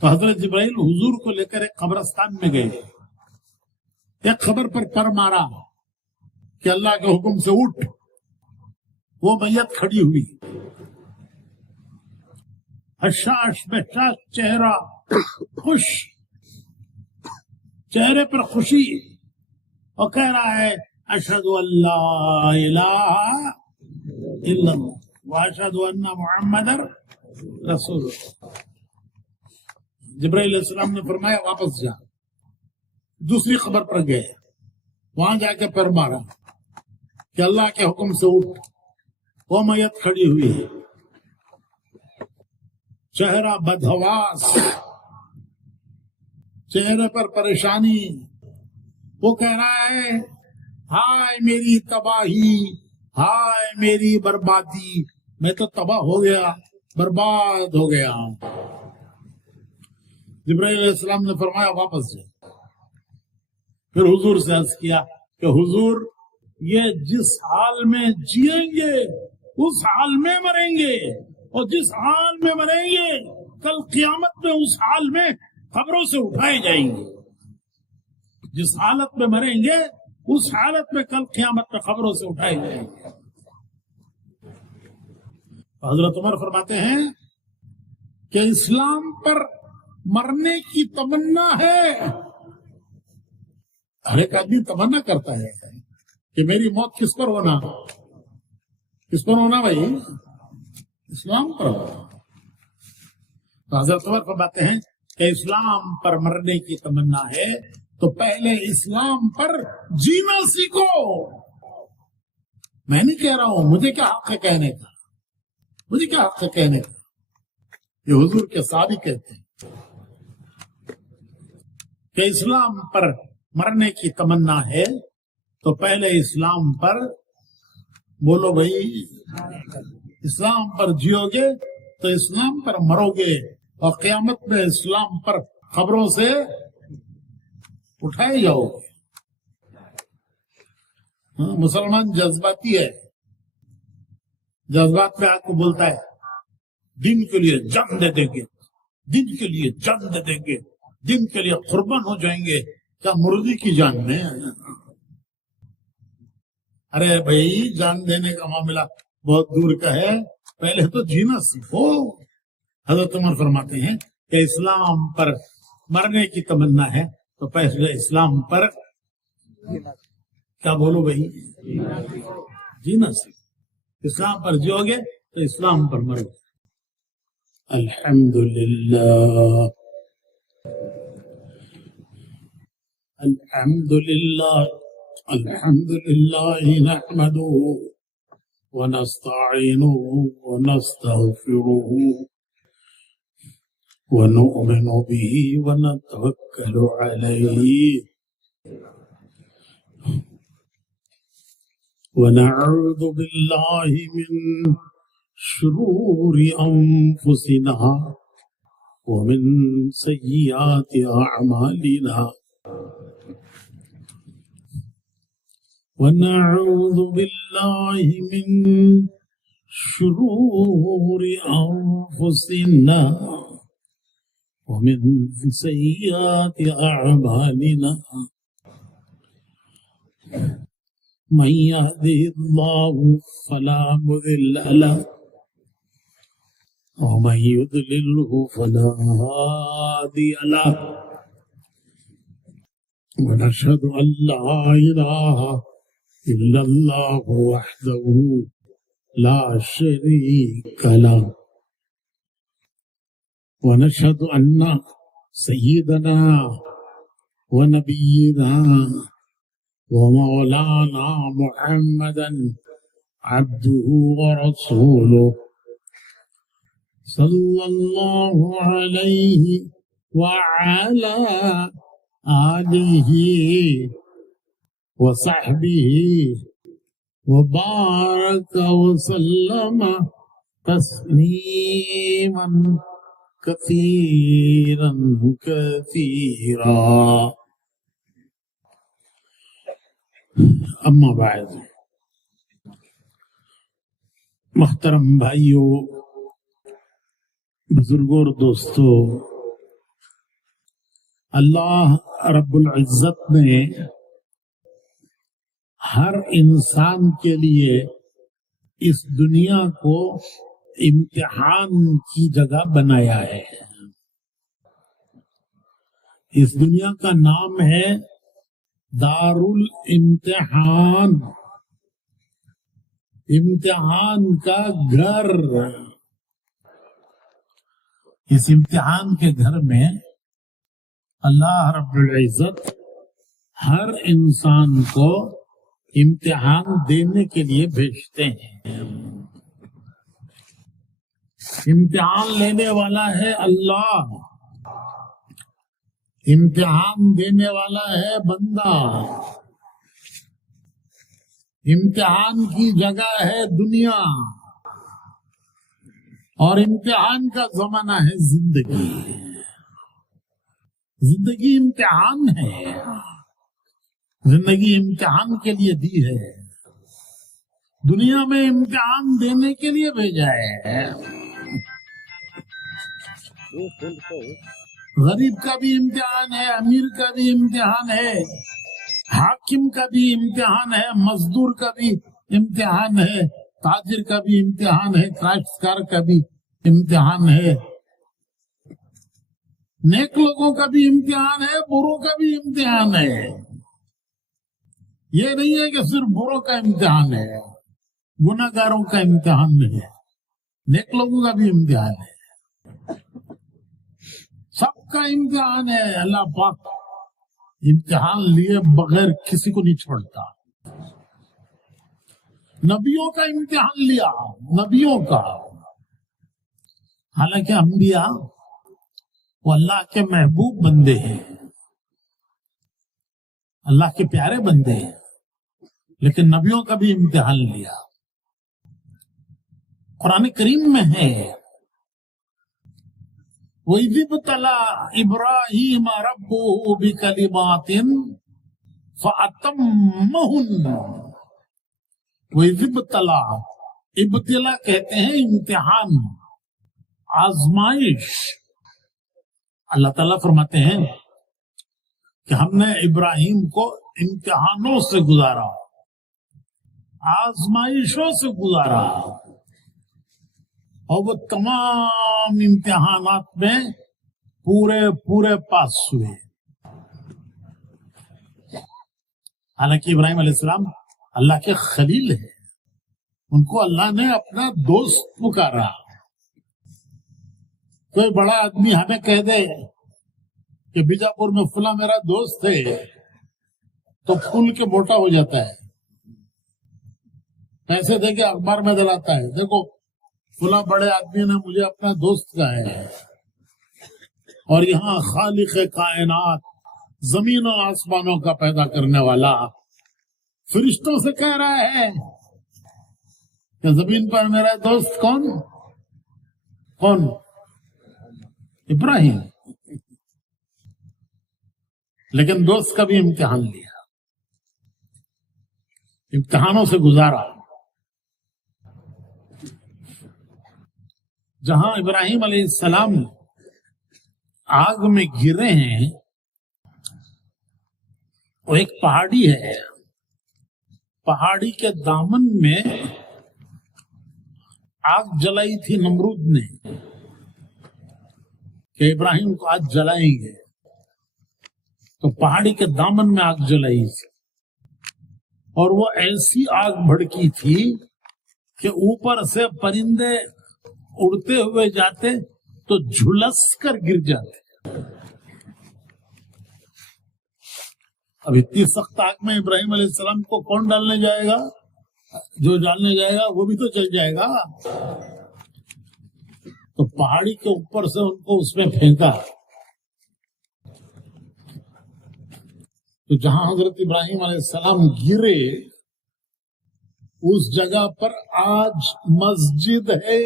تو حضرت جبرائیل حضور کو لے کر ایک قبرستان میں گئے، ایک خبر پر مارا کہ اللہ کے حکم سے اٹھ، وہ میت کھڑی ہوئی، حشاش بحشاش چہرہ، خوش چہرے پر خوشی، اور کہہ رہا ہے اشہد ان لا الہ الا اللہ واشہد ان محمد رسول اللہ۔ جبرائیل علیہ السلام نے فرمایا واپس جا، دوسری خبر پر گئے، وہاں جا کے پر مارا کہ اللہ کے حکم سے اٹھ، وہ میت کھڑی ہوئی ہے، چہرہ بدحواس، چہرے پر پریشانی، وہ کہہ رہا ہے ہائے میری تباہی، ہائے میری بربادی، میں تو تباہ ہو گیا، برباد ہو گیا۔ جبرائیل علیہ السلام نے فرمایا واپس جائے۔ پھر حضور سے عرض کیا کہ حضور یہ جس حال میں جیئیں گے اس حال میں مریں گے، اور جس حال میں مریں گے کل قیامت میں اس حال میں قبروں سے اٹھائے جائیں گے، جس حالت میں مریں گے اس حالت میں کل قیامت میں قبروں سے اٹھائے جائیں گے۔ حضرت عمر فرماتے ہیں کہ اسلام پر مرنے کی تمنا ہے، ہر ایک آدمی تمنا کرتا ہے کہ میری موت کس پر ہونا، کس پر ہونا بھائی؟ اسلام پر ہونا۔ تو حضرت عمر فرماتے ہیں کہ اسلام پر مرنے کی تمنا ہے تو پہلے اسلام پر جینا سیکھو۔ میں نہیں کہہ رہا ہوں، مجھے کیا حق ہے کہنے کا، مجھے کیا حق ہے کہنے کا، یہ حضور کے صحابی کہتے ہیں کہ اسلام پر مرنے کی تمنا ہے تو پہلے اسلام پر بولو بھائی، اسلام پر جیو گے تو اسلام پر مرو گے، اور قیامت میں اسلام پر خبروں سے اٹھائے جاؤ گے۔ مسلمان جذباتی ہے، جذبات میں آپ کو بولتا ہے دین کے لیے جان دے دیں گے، دین کے لیے جان دے دیں گے، دین کے لیے قربان ہو جائیں گے، کیا مرغی کی جان میں؟ ارے بھائی جان دینے کا معاملہ بہت دور کا ہے، پہلے تو جینا سیکھو۔ حضرت عمر فرماتے ہیں کہ اسلام پر مرنے کی تمنا ہے تو پہلے اسلام پر کیا بولو بھائی، جینا سیکھو۔ اسلام پر جیو گے تو اسلام پر مرو گے۔ الحمدللہ الحمدللہ الحمدللہ نحمده ونستعینه ونستغفره ونؤمن به ونتوکل علیہ ونعوذ باللہ من شرور انفسنا ومن سیئات اعمالنا ونعوذ باللہ من شرور انفسنا ومن سیئات اعمالنا من يهده الله فلا مضل له ومن يضلله فلا هادي له ونشهد أن لا إله إلا الله وحده لا شريك له ونشهد أن سيدنا ونبينا ومولانا محمدا عبده ورسوله صلى الله عليه وعلى آله وصحبه وبارك وسلم تسليما كثيرا كثيرا اما بعد۔ محترم بھائیوں، بزرگوں اور دوستوں، اللہ رب العزت نے ہر انسان کے لیے اس دنیا کو امتحان کی جگہ بنایا ہے. اس دنیا کا نام ہے دار الامتحان، امتحان کا گھر. اس امتحان کے گھر میں اللہ رب العزت ہر انسان کو امتحان دینے کے لیے بھیجتے ہیں. امتحان لینے والا ہے اللہ، امتحان دینے والا ہے بندہ. امتحان کی جگہ ہے دنیا اور امتحان کا زمانہ ہے زندگی. زندگی امتحان ہے، زندگی امتحان کے لیے دی ہے، دنیا میں امتحان دینے کے لیے بھیجا ہے. غریب کا بھی امتحان ہے، امیر کا بھی امتحان ہے، حاکم کا بھی امتحان ہے، مزدور کا بھی امتحان ہے، تاجر کا بھی امتحان ہے، کاشتکار کا بھی امتحان ہے، نیک لوگوں کا بھی امتحان ہے، بروں کا بھی امتحان ہے. یہ نہیں ہے کہ صرف بروں کا امتحان ہے، گناہ گاروں کا امتحان نہیں ہے، نیک لوگوں کا بھی امتحان ہے. سب کا امتحان ہے. اللہ پاک امتحان لیے بغیر کسی کو نہیں چھوڑتا. نبیوں کا امتحان لیا، نبیوں کا. حالانکہ انبیاء وہ اللہ کے محبوب بندے ہیں، اللہ کے پیارے بندے ہیں، لیکن نبیوں کا بھی امتحان لیا. قرآن کریم میں ہے وَإِذِ ابْتَلَىٰ إِبْرَاهِيمَ رَبُّهُ بِكَلِمَاتٍ فَأَتَمَّهُنَّ. وَإِذِ ابْتَلَىٰ، ابتلا کہتے ہیں امتحان، آزمائش. اللہ تعالیٰ فرماتے ہیں کہ ہم نے ابراہیم کو امتحانوں سے گزارا، آزمائشوں سے گزارا، اور وہ تمام امتحانات میں پورے پاس ہوئے. حالانکہ ابراہیم علیہ السلام اللہ کے خلیل ہیں، ان کو اللہ نے اپنا دوست پکارا. کوئی بڑا آدمی ہمیں کہہ دے کہ بیجاپور میں فلاں میرا دوست ہے تو پھول کے موٹا ہو جاتا ہے، پیسے دے کے اخبار میں دلاتا ہے، دیکھو فلاں بڑے آدمی نے مجھے اپنا دوست کہا ہے. اور یہاں خالق کائنات، زمین و آسمانوں کا پیدا کرنے والا فرشتوں سے کہہ رہا ہے کہ زمین پر میرا دوست کون؟ ابراہیم. لیکن دوست کا بھی امتحان لیا، امتحانوں سے گزارا. جہاں ابراہیم علیہ السلام آگ میں گرے ہیں وہ ایک پہاڑی ہے، پہاڑی کے دامن میں آگ جلائی تھی نمرود نے کہ ابراہیم کو آج جلائیں گے، تو پہاڑی کے دامن میں آگ جلائی تھی، اور وہ ایسی آگ بھڑکی تھی کہ اوپر سے پرندے اڑتے ہوئے جاتے تو جھلس کر گر جاتے. اب اتنی سخت آگ میں ابراہیم علیہ السلام کو کون ڈالنے جائے گا؟ جو ڈالنے جائے گا وہ بھی تو چل جائے گا. تو پہاڑی کے اوپر سے ان کو اس میں پھینکا. تو جہاں حضرت ابراہیم علیہ السلام گرے اس جگہ پر آج مسجد ہے.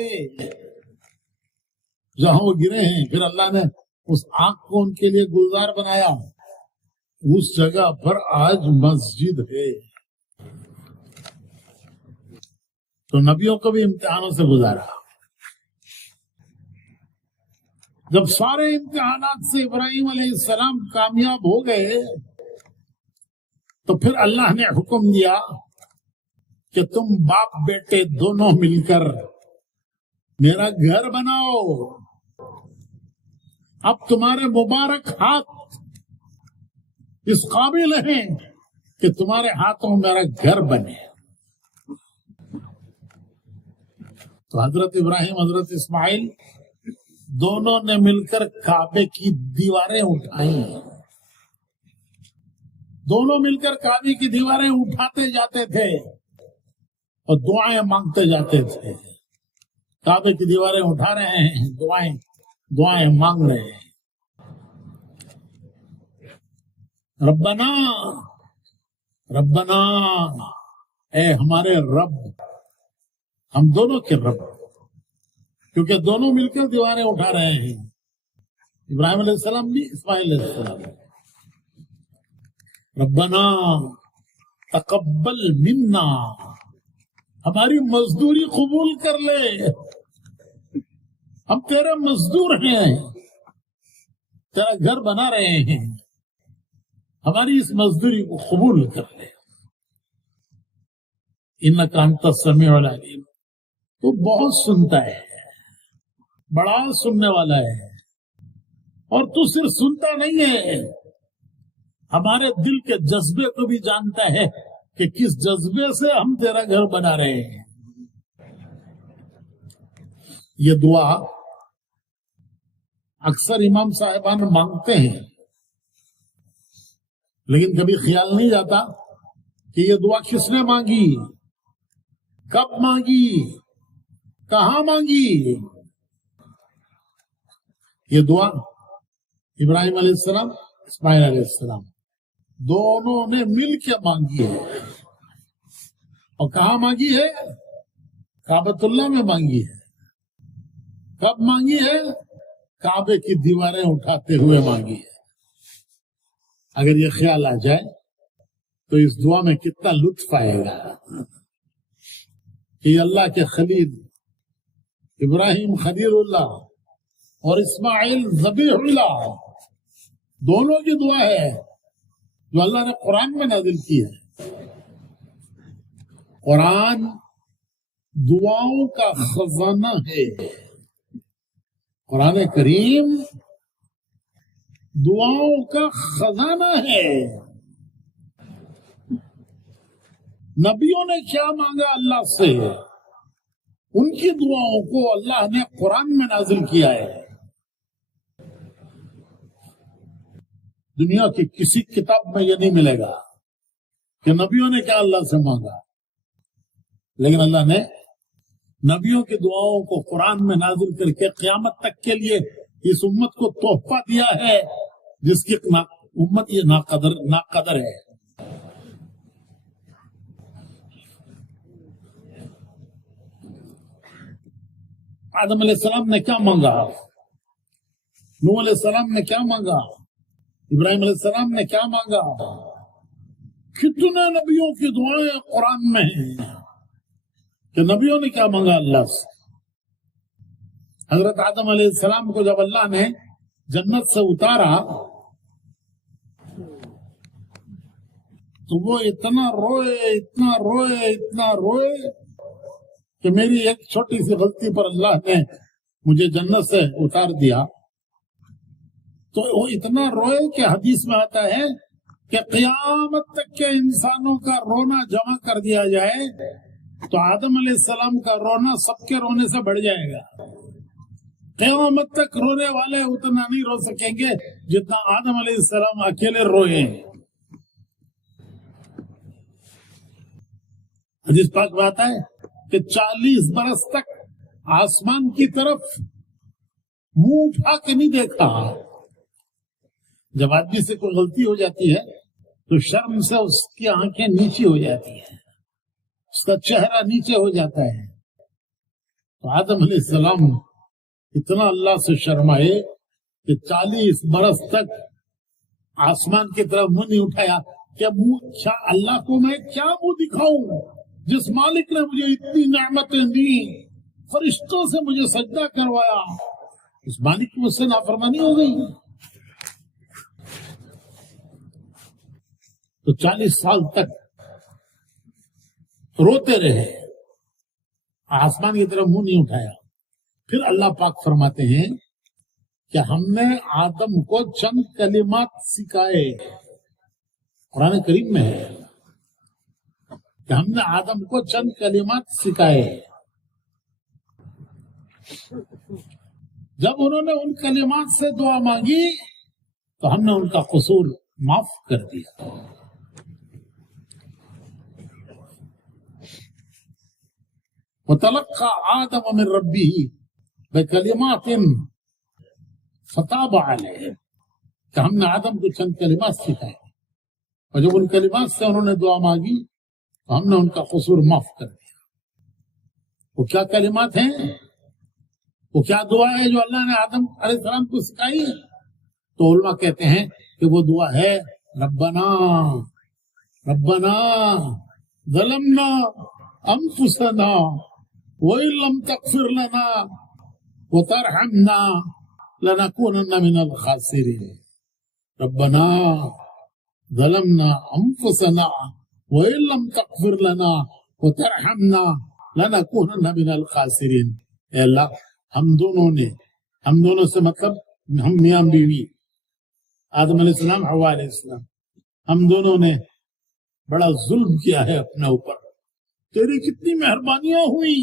جہاں وہ گرے ہیں پھر اللہ نے اس آگ کو ان کے لیے گلزار بنایا، اس جگہ پر آج مسجد ہے. تو نبیوں کو بھی امتحانوں سے گزارا. جب سارے امتحانات سے ابراہیم علیہ السلام کامیاب ہو گئے تو پھر اللہ نے حکم دیا کہ تم باپ بیٹے دونوں مل کر میرا گھر بناؤ. اب تمہارے مبارک ہاتھ اس قابل ہیں کہ تمہارے ہاتھوں میرا گھر بنے. تو حضرت ابراہیم حضرت اسماعیل دونوں نے مل کر کعبے کی دیواریں اٹھائیں. دونوں مل کر کعبے کی دیواریں اٹھاتے جاتے تھے اور دعائیں مانگتے جاتے تھے. کعبے کی دیواریں اٹھا رہے ہیں, دعائیں مانگ رہے ہیں. ربنا ربنا, اے ہمارے رب, ہم دونوں کے رب, کیونکہ دونوں مل کر دیواریں اٹھا رہے ہیں, ابراہیم علیہ السلام بھی اسماعیل علیہ السلام. ربنا تقبل منا, ہماری مزدوری قبول کر لے, ہم تیرے مزدور ہیں, تیرا گھر بنا رہے ہیں, ہماری اس مزدوری کو قبول کر لے. انک انت السمیع العلیم, تو بہت سنتا ہے, بڑا سننے والا ہے. اور تو صرف سنتا نہیں ہے, ہمارے دل کے جذبے کو بھی جانتا ہے کہ کس جذبے سے ہم تیرا گھر بنا رہے ہیں. یہ دعا اکثر امام صاحبان مانگتے ہیں, لیکن کبھی خیال نہیں جاتا کہ یہ دعا کس نے مانگی, کب مانگی, کہاں مانگی. یہ دعا ابراہیم علیہ السلام اسماعیل علیہ السلام دونوں نے مل کے مانگی ہے. اور کہاں مانگی ہے؟ کعبۃ اللہ میں مانگی ہے. کب مانگی ہے؟ کعبے کی دیواریں اٹھاتے ہوئے مانگی ہے. اگر یہ خیال آ جائے تو اس دعا میں کتنا لطف آئے گا کہ اللہ کے خلیل ابراہیم خلیل اللہ اور اسماعیل ذبیح اللہ دونوں کی دعا ہے جو اللہ نے قرآن میں نازل کی ہے. قرآن دعاؤں کا خزانہ ہے. قرآن کریم دعاؤں کا خزانہ ہے. نبیوں نے کیا مانگا اللہ سے, ان کی دعاؤں کو اللہ نے قرآن میں نازل کیا ہے. دنیا کی کسی کتاب میں یہ نہیں ملے گا کہ نبیوں نے کیا اللہ سے مانگا, لیکن اللہ نے نبیوں کی دعاؤں کو قرآن میں نازل کر کے قیامت تک کے لیے اس امت کو تحفہ دیا ہے, جس کی امت یہ ناقدر ہے. آدم علیہ السلام نے کیا مانگا, نوح علیہ السلام نے کیا مانگا, ابراہیم علیہ السلام نے کیا مانگا. کتنے نبیوں کی دعائیں قرآن میں ہیں کہ نبیوں نے کیا مانگا اللہ سے. حضرت آدم علیہ السلام کو جب اللہ نے جنت سے اتارا تو وہ اتنا روئے کہ میری ایک چھوٹی سی غلطی پر اللہ نے مجھے جنت سے اتار دیا. تو وہ اتنا روئے کہ حدیث میں آتا ہے کہ قیامت تک کے انسانوں کا رونا جمع کر دیا جائے تو آدم علیہ السلام کا رونا سب کے رونے سے بڑھ جائے گا. قیامت تک رونے والے اتنا نہیں رو سکیں گے جتنا آدم علیہ السلام اکیلے روئے. حدیث پاک میں آتا ہے کہ 40 برس تک آسمان کی طرف منہ اٹھا کے نہیں دیکھا. جب آدمی سے کوئی غلطی ہو جاتی ہے تو شرم سے اس کی آنکھیں نیچی ہو جاتی ہیں, اس کا چہرہ نیچے ہو جاتا ہے. تو آدم علیہ السلام اتنا اللہ سے شرمائے کہ 40 برس تک آسمان کی طرف منہ نہیں اٹھایا کہ کیا اللہ کو میں کیا منہ دکھاؤں جس مالک نے مجھے اتنی نعمتیں دی, فرشتوں سے مجھے سجدہ کروایا, اس مالک کی مجھ سے نافرمانی ہو گئی. تو 40 سال تک روتے رہے, آسمان کی طرف منہ نہیں اٹھایا. پھر اللہ پاک فرماتے ہیں کہ ہم نے آدم کو چند کلمات سکھائے. قرآن کریم میں ہے کہ ہم نے آدم کو چند کلمات سکھائے. جب انہوں نے ان کلمات سے دعا مانگی تو ہم نے ان کا قصور معاف کر دیا. وَتَلَقَّى آدَمَ مِن رَبِّهِ بِكَلِمَاتٍ فَتَابَ عَلَيْهِ کہ ہم نے آدم کو چند کلمات سکھائے, اور جب ان کلمات سے انہوں نے دعا مانگی تو ہم نے ان کا قصور معاف کر دیا. وہ کیا کلمات ہیں, وہ کیا دعا ہے جو اللہ نے آدم علیہ السلام کو سکھائی ہے؟ تو علماء کہتے ہیں کہ وہ دعا ہے ربنا ظلمنا انفسنا وَإِن لَّمْ تَغْفِرْ لَنَا وَتَرْحَمْنَا لَنَكُونَنَّ مِنَ الْخَاسِرِينَ. ربنا ظلمنا انفسنا وَإِن لَّمْ تَغْفِرْ لَنَا وَتَرْحَمْنَا لَنَكُونَنَّ مِنَ الْخَاسِرِينَ. اے اللہ, ہم دونوں سے مطلب ہم میاں بیوی آدم علیہ السلام حوا علیہ السلام, ہم دونوں نے بڑا ظلم کیا ہے اپنے اوپر. تیری کتنی مہربانیاں ہوئی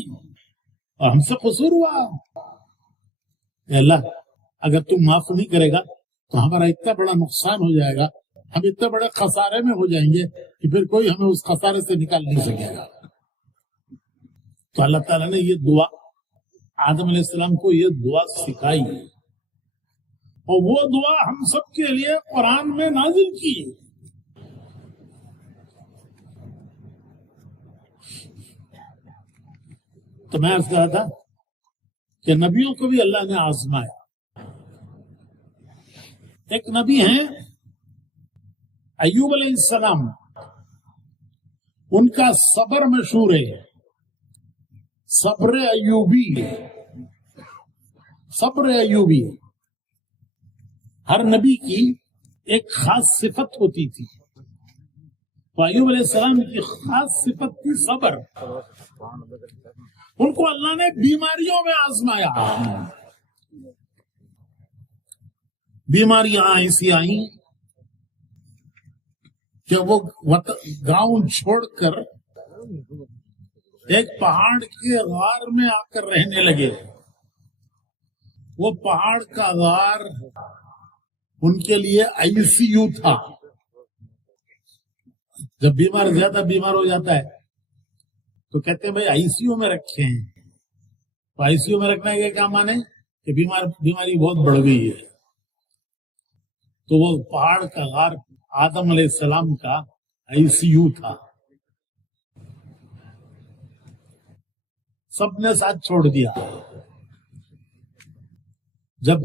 اور ہم سے قصور ہوا. اے اللہ, اگر تم معاف نہیں کرے گا تو ہمارا اتنا بڑا نقصان ہو جائے گا, ہم اتنے بڑے خسارے میں ہو جائیں گے کہ پھر کوئی ہمیں اس خسارے سے نکال نہیں سکے گا. تو اللہ تعالیٰ نے یہ دعا آدم علیہ السلام کو یہ دعا سکھائی, اور وہ دعا ہم سب کے لیے قرآن میں نازل کی. تو میں عرض کہا تھا کہ نبیوں کو بھی اللہ نے آزمایا. ایک نبی ہیں ایوب علیہ السلام, ان کا صبر مشہور ہے, صبر ایوبی. صبر ایوبی ہر نبی کی ایک خاص صفت ہوتی تھی. تو ایوب علیہ السلام کی خاص صفت تھی صبر. ان کو اللہ نے بیماریوں میں آزمایا. بیماریاں ایسی آئیں کہ وہ گاؤں چھوڑ کر ایک پہاڑ کے غار میں آ کر رہنے لگے. وہ پہاڑ کا غار ان کے لیے ICU تھا. جب بیمار زیادہ بیمار ہو جاتا ہے تو کہتے ہیں بھائی ICU میں رکھے ہیں. تو ICU میں رکھنے کے کیا مانے کہ بیماری بہت بڑھ گئی ہے. تو وہ پہاڑ کا غار آدم علیہ السلام کا ICU تھا. سب نے ساتھ چھوڑ دیا. جب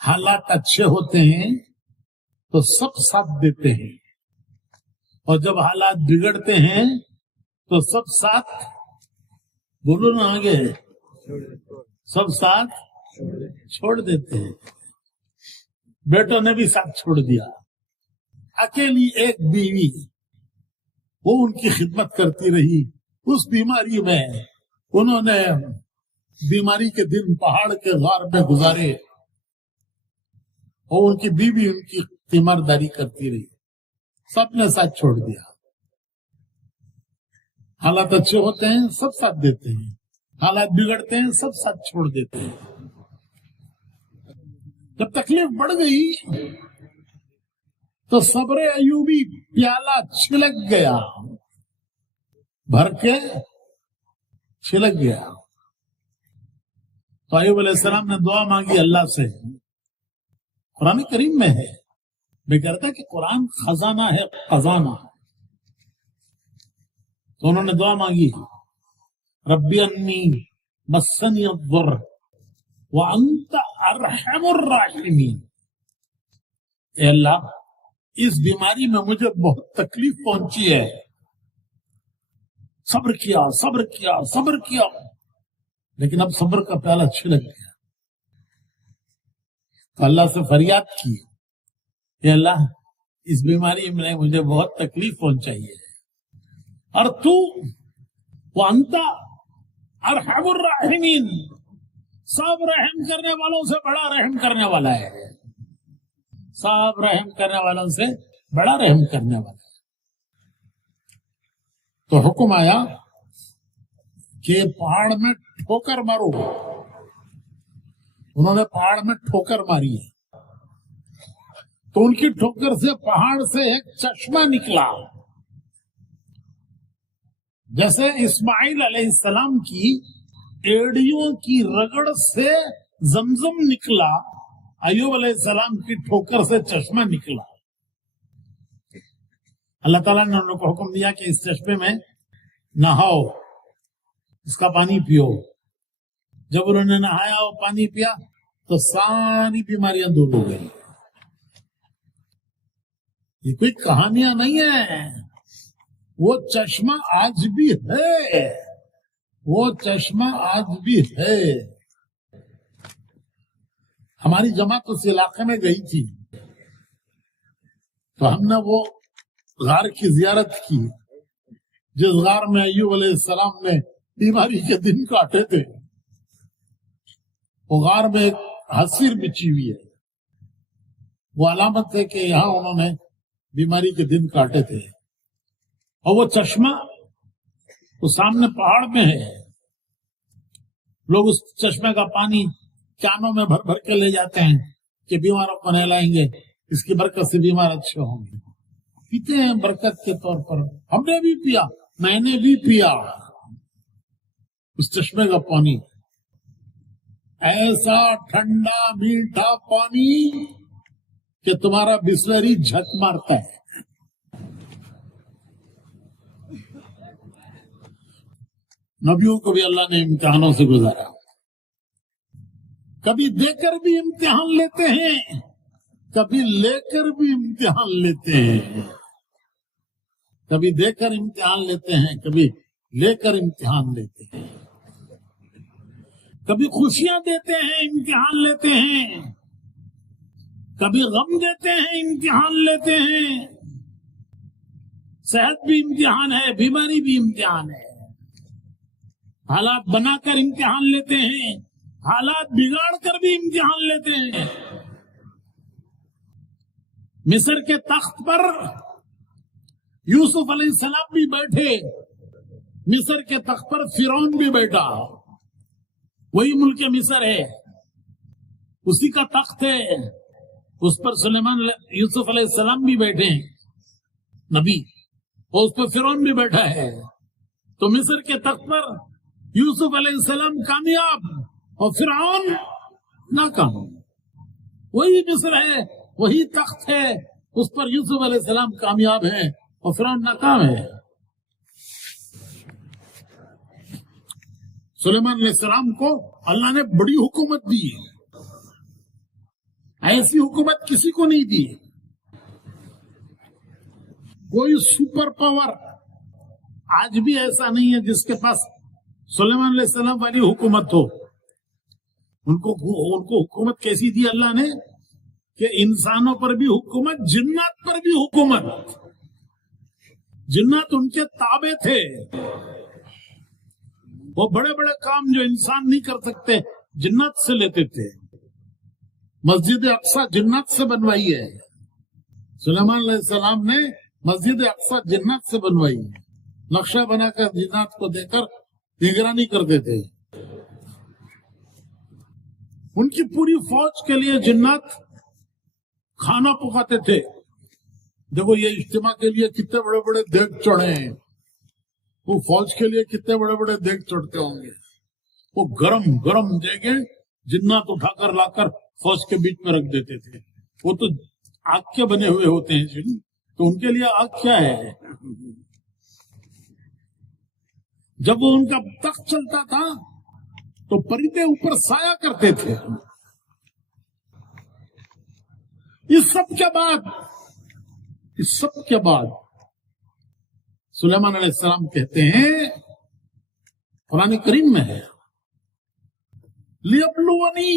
حالات اچھے ہوتے ہیں تو سب ساتھ دیتے ہیں, اور جب حالات بگڑتے ہیں تو سب ساتھ, بولو نا آگے, سب ساتھ چھوڑ دیتے ہیں. بیٹوں نے بھی ساتھ چھوڑ دیا. اکیلی ایک بیوی وہ ان کی خدمت کرتی رہی. اس بیماری میں انہوں نے بیماری کے دن پہاڑ کے غار میں گزارے, اور ان کی بیوی ان کی تیمارداری کرتی رہی. سب نے ساتھ چھوڑ دیا. حالات اچھے ہوتے ہیں سب ساتھ دیتے ہیں, حالات بگڑتے ہیں سب ساتھ چھوڑ دیتے ہیں. جب تکلیف بڑھ گئی تو صبر ایوبی پیالہ چھلک گیا, بھر کے چھلک گیا. تو ایوب علیہ السلام نے دعا مانگی اللہ سے. قرآن کریم میں ہے, میں کہتا کہ قرآن خزانہ ہے, خزانہ. تو انہوں نے دعا مانگی ربی انی مسنی الضر وانت ارحم الراحمین. اے اللہ, اس بیماری میں مجھے بہت تکلیف پہنچی ہے. صبر کیا صبر کیا صبر کیا, لیکن اب صبر کا پیالہ چھلک گیا. تو اللہ سے فریاد کی کہ اللہ اس بیماری میں مجھے بہت تکلیف پہنچائی ہے، اور تو وانت ارحم الراحمین، سب رحم کرنے والوں سے بڑا رحم کرنے والا ہے، سب رحم کرنے والوں سے بڑا رحم کرنے والا ہے۔ تو حکم آیا کہ پہاڑ میں ٹھوکر مارو۔ انہوں نے پہاڑ میں ٹھوکر ماری ہے، تو ان کی ٹھوکر سے پہاڑ سے ایک چشمہ نکلا، جیسے اسماعیل علیہ السلام کی ایڑیوں کی رگڑ سے زمزم نکلا، ایوب علیہ السلام کی ٹھوکر سے چشمہ نکلا۔ اللہ تعالیٰ نے ان کو حکم دیا کہ اس چشمے میں نہاؤ، اس کا پانی پیو۔ جب انہوں نے نہایا اور پانی پیا تو ساری بیماریاں دور ہو گئی۔ یہ کوئی کہانیاں نہیں ہیں، وہ چشمہ آج بھی ہے، وہ چشمہ آج بھی ہے۔ ہماری جماعت اس علاقے میں گئی تھی تو ہم نے وہ غار کی زیارت کی جس غار میں ایوب علیہ السلام نے بیماری کے دن کاٹے تھے۔ وہ غار میں ایک حصیر بچھی ہوئی ہے، وہ علامت ہے کہ یہاں انہوں نے بیماری کے دن کاٹے تھے۔ اور وہ چشمہ وہ سامنے پہاڑ میں ہے، لوگ اس چشمے کا پانی کانوں میں بھر بھر کے لے جاتے ہیں کہ بیماروں کو نہلائیں گے، اس کی برکت سے بیمار اچھے ہوں گے، پیتے ہیں برکت کے طور پر۔ ہم نے بھی پیا، میں نے بھی پیا اس چشمے کا پانی، ایسا ٹھنڈا میٹھا پانی کہ تمہارا بسلری جھک مارتا ہے۔ نبیوں کو بھی اللہ نے امتحانوں سے گزارا، کبھی دے کر بھی امتحان لیتے ہیں، کبھی لے کر بھی امتحان لیتے ہیں، کبھی دے کر امتحان لیتے ہیں، کبھی لے کر امتحان لیتے ہیں، کبھی خوشیاں دیتے ہیں امتحان لیتے ہیں، کبھی غم دیتے ہیں امتحان لیتے ہیں۔ صحت بھی امتحان ہے، بیماری بھی امتحان ہے، حالات بنا کر امتحان لیتے ہیں، حالات بگاڑ کر بھی امتحان لیتے ہیں۔ مصر کے تخت پر یوسف علیہ السلام بھی بیٹھے، مصر کے تخت پر فرعون بھی بیٹھا، وہی ملک مصر ہے، اسی کا تخت ہے، اس پر یوسف علیہ السلام بھی بیٹھے ہیں نبی، اور اس پر فرعون بھی بیٹھا ہے۔ تو مصر کے تخت پر یوسف علیہ السلام کامیاب اور فرعون ناکام، وہی مصر ہے، وہی تخت ہے، اس پر یوسف علیہ السلام کامیاب ہے اور فرعون ناکام ہے۔ سلیمان علیہ السلام کو اللہ نے بڑی حکومت دی، ایسی حکومت کسی کو نہیں دی، کوئی سپر پاور آج بھی ایسا نہیں ہے جس کے پاس سلیمان علیہ السلام والی حکومت ہو۔ ان کو حکومت کیسی دی اللہ نے کہ انسانوں پر بھی حکومت، جنات پر بھی حکومت۔ جنات ان کے تابع تھے، وہ بڑے بڑے کام جو انسان نہیں کر سکتے جنات سے لیتے تھے۔ مسجد اقصی جنات سے بنوائی ہے، سلیمان علیہ السلام نے مسجد اقصی جنات سے بنوائی ہے، نقشہ بنا کر جنات کو دے کر نگرانی کرتے تھے۔ ان کی پوری فوج کے لیے جنات کھانا پکاتے تھے۔ دیکھو یہ اجتماع کے لیے کتنے بڑے بڑے دیگ چڑھے ہیں، وہ فوج کے لیے کتنے بڑے بڑے دیگ چڑھتے ہوں گے۔ وہ گرم گرم دیگیں جنات اٹھا کر لا کر فوج کے بیچ میں رکھ دیتے تھے۔ وہ تو آگ کے بنے ہوئے ہوتے ہیں جن، تو ان کے لیے آگ کیا ہے؟ جب وہ ان کا تخت چلتا تھا تو پرندے اوپر سایہ کرتے تھے۔ اس سب کے بعد سلیمان علیہ السلام کہتے ہیں، قرآن کریم میں ہے، لیبلونی،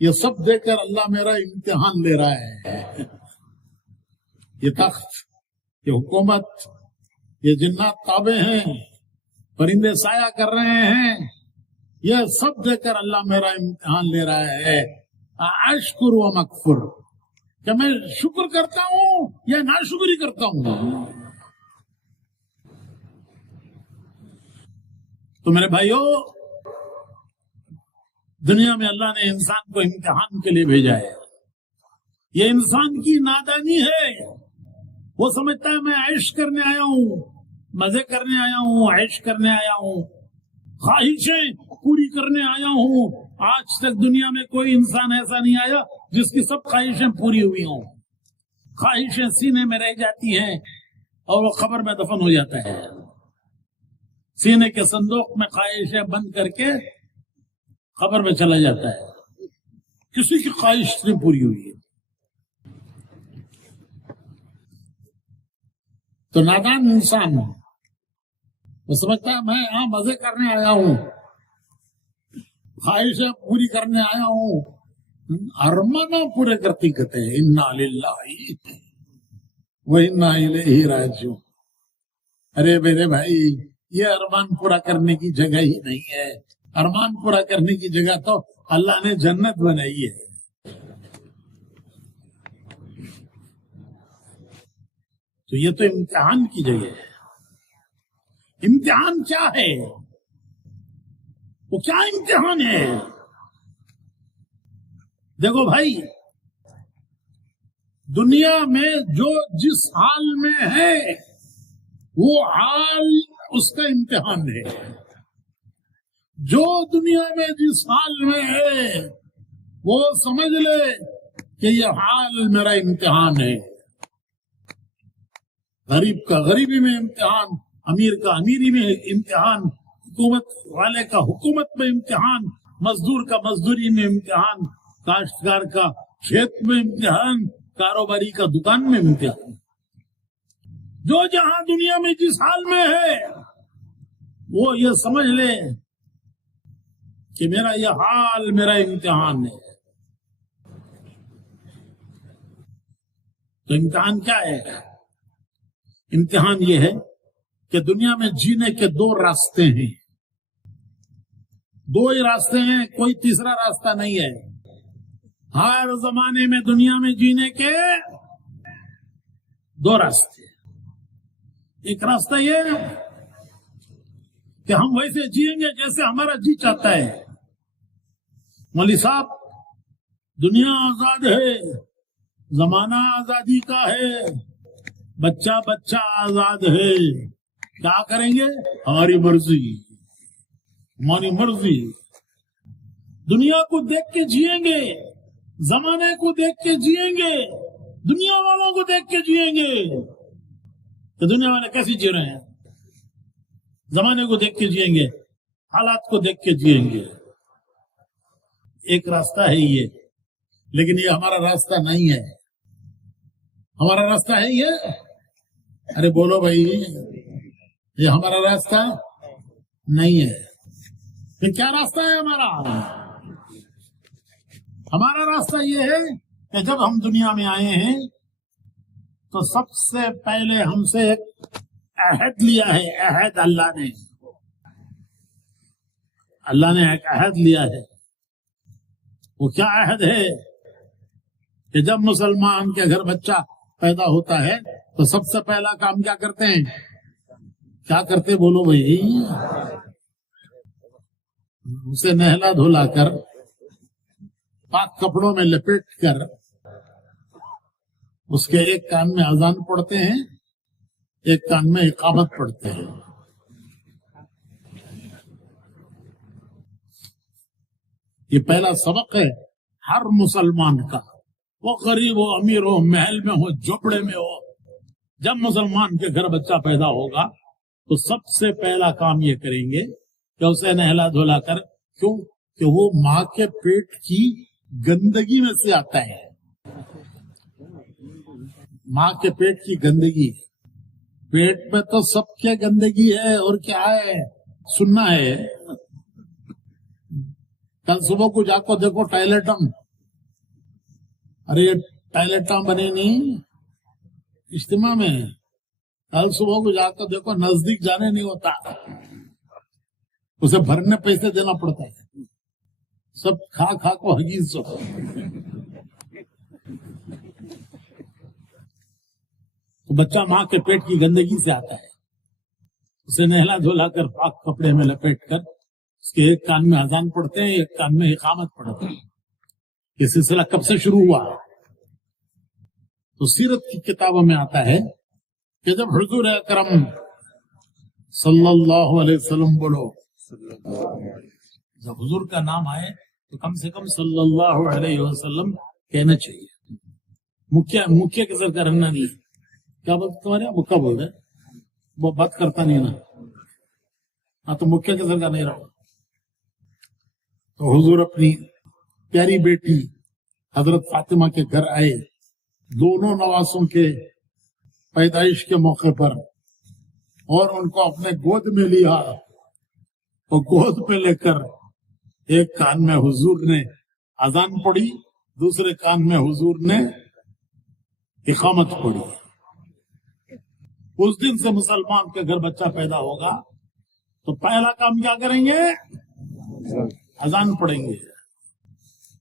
یہ سب دے کر اللہ میرا امتحان لے رہا ہے. یہ تخت، یہ حکومت، یہ جنات تابع ہیں، پرندے سایہ کر رہے ہیں، یہ سب دے کر اللہ میرا امتحان لے رہا ہے. اشکر و مکفر، کہ میں شکر کرتا ہوں یا ناشکری کرتا ہوں. تو میرے بھائیو، دنیا میں اللہ نے انسان کو امتحان کے لیے بھیجا ہے. یہ انسان کی نادانی ہے. وہ سمجھتا ہے میں عیش کرنے آیا ہوں، مزے کرنے آیا ہوں، عیش کرنے آیا ہوں، خواہشیں پوری کرنے آیا ہوں. آج تک دنیا میں کوئی انسان ایسا نہیں آیا جس کی سب خواہشیں پوری ہوئی ہوں. خواہشیں سینے میں رہ جاتی ہیں اور وہ قبر میں دفن ہو جاتا ہے. سینے کے صندوق میں خواہشیں بند کر کے قبر میں چلا جاتا ہے. کسی کی خواہش نہیں پوری ہوئی ہے. تو نادان انسان وہ سمجھتا ہے میں یہاں مزے کرنے آیا ہوں، خواہشیں پوری کرنے آیا ہوں. ارمانہ پورے کرتی کہتے ہیں انا للہ و انا الیہ راجعون. ارے میرے بھائی، یہ ارمان پورا کرنے کی جگہ ہی نہیں ہے. ارمان پورا کرنے کی جگہ تو اللہ نے جنت بنائی ہے. تو یہ تو امتحان کی جگہ ہے. امتحان کیا ہے؟ وہ کیا امتحان ہے؟ دیکھو بھائی، دنیا میں جو جس حال میں ہے وہ حال اس کا امتحان ہے. جو دنیا میں جس حال میں ہے وہ سمجھ لے کہ یہ حال میرا امتحان ہے. غریب کا غریبی میں امتحان، امیر کا امیری میں امتحان، حکومت والے کا حکومت میں امتحان، مزدور کا مزدوری میں امتحان، کاشتکار کا کھیت میں امتحان، کاروباری کا دکان میں امتحان. جو جہاں دنیا میں جس حال میں ہے وہ یہ سمجھ لے کہ میرا یہ حال میرا امتحان ہے. تو امتحان کیا ہے؟ امتحان یہ ہے کہ دنیا میں جینے کے دو راستے ہیں. دو ہی راستے ہیں، کوئی تیسرا راستہ نہیں ہے. ہر زمانے میں دنیا میں جینے کے دو راستے. ایک راستہ یہ کہ ہم ویسے جیئیں گے جیسے ہمارا جی چاہتا ہے. مولوی صاحب، دنیا آزاد ہے، زمانہ آزادی کا ہے، بچہ بچہ آزاد ہے، کیا کریں گے؟ ہماری مرضی، ہماری مرضی. دنیا کو دیکھ کے جیئیں گے، زمانے کو دیکھ کے جیئیں گے، دنیا والوں کو دیکھ کے جیئیں گے کہ دنیا والے کیسے جی رہے ہیں. زمانے کو دیکھ کے جیئیں گے، حالات کو دیکھ کے جیئیں گے. ایک راستہ ہے یہ، لیکن یہ ہمارا راستہ نہیں ہے. ہمارا راستہ ہے یہ؟ ارے بولو بھائی، یہ ہمارا راستہ نہیں ہے. پھر کیا راستہ ہے ہمارا؟ ہمارا راستہ یہ ہے کہ جب ہم دنیا میں آئے ہیں تو سب سے پہلے ہم سے ایک عہد لیا ہے. عہد اللہ نے ایک عہد لیا ہے. وہ کیا عہد ہے؟ کہ جب مسلمان کے گھر بچہ پیدا ہوتا ہے تو سب سے پہلا کام کیا کرتے ہیں؟ کیا کرتے بولو بھائی؟ اسے نہلا دھلا کر، پاک کپڑوں میں لپیٹ کر، اس کے ایک کان میں اذان پڑھتے ہیں، ایک کان میں اقامت پڑھتے ہیں. یہ پہلا سبق ہے ہر مسلمان کا. وہ غریب ہو، امیر ہو، محل میں ہو، جھوپڑے میں ہو، جب مسلمان کے گھر بچہ پیدا ہوگا تو سب سے پہلا کام یہ کریں گے کہ اسے نہلا دھلا کر. کیوں؟ کہ وہ ماں کے پیٹ کی گندگی میں سے آتا ہے. ماں کے پیٹ کی گندگی، پیٹ میں تو سب کے گندگی ہے. اور کیا ہے؟ سننا ہے. کل صبح کو جا کو دیکھو ٹائلٹاں، ارے یہ ٹائلٹاں بنے نہیں اجتماع میں، کل صبح کو جا کر دیکھو نزدیک جانے نہیں ہوتا، اسے بھرنے پیسے دینا پڑتا ہے، سب کھا کھا کو حگیز سو. تو بچہ ماں کے پیٹ کی گندگی سے آتا ہے، اسے نہلا دھولا کر پاک کپڑے میں لپیٹ کر اس کے ایک کان میں اذان پڑھتے ہیں، ایک کان میں اقامت پڑھتے ہیں. یہ سلسلہ کب سے شروع ہوا؟ تو سیرت کی کتابوں میں آتا ہے کہ جب حضور اکرم صلی اللہ علیہ وسلم بولو، جب حضور کا نام آئے تو کم سے کم صلی اللہ علیہ وسلم کہنا چاہیے. مکھیا کے سر کا رہنا نہیں. کیا بات تمہارے مکہ بول رہے، وہ بات کرتا نہیں نا، ہاں تو مکھیا کے سر کا نہیں رہا. تو حضور اپنی پیاری بیٹی حضرت فاطمہ کے گھر آئے، دونوں نواسوں کے پیدائش کے موقع پر، اور ان کو اپنے گود میں لیا، اور گود میں لے کر ایک کان میں حضور نے اذان پڑھی، دوسرے کان میں حضور نے اقامت پڑھی. اس دن سے مسلمان کے گھر بچہ پیدا ہوگا تو پہلا کام کیا کریں گے؟ اذان پڑھیں گے،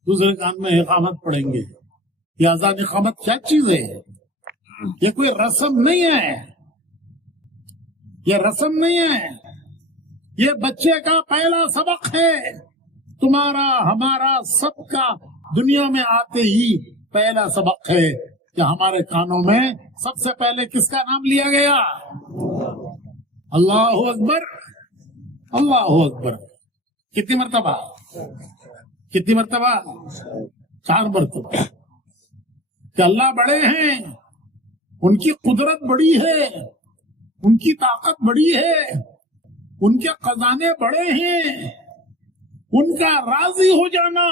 دوسرے کان میں اقامت پڑھیں گے. یہ اذان اقامت کیا چیز ہے؟ یہ کوئی رسم نہیں ہے، یہ رسم نہیں ہے، یہ بچے کا پہلا سبق ہے. تمہارا ہمارا سب کا دنیا میں آتے ہی پہلا سبق ہے کہ ہمارے کانوں میں سب سے پہلے کس کا نام لیا گیا؟ اللہ اکبر، اللہ اکبر. کتنی مرتبہ؟ کتنی مرتبہ؟ 4 مرتبہ. کہ اللہ بڑے ہیں، ان کی قدرت بڑی ہے، ان کی طاقت بڑی ہے، ان کے خزانے بڑے ہیں، ان کا راضی ہو جانا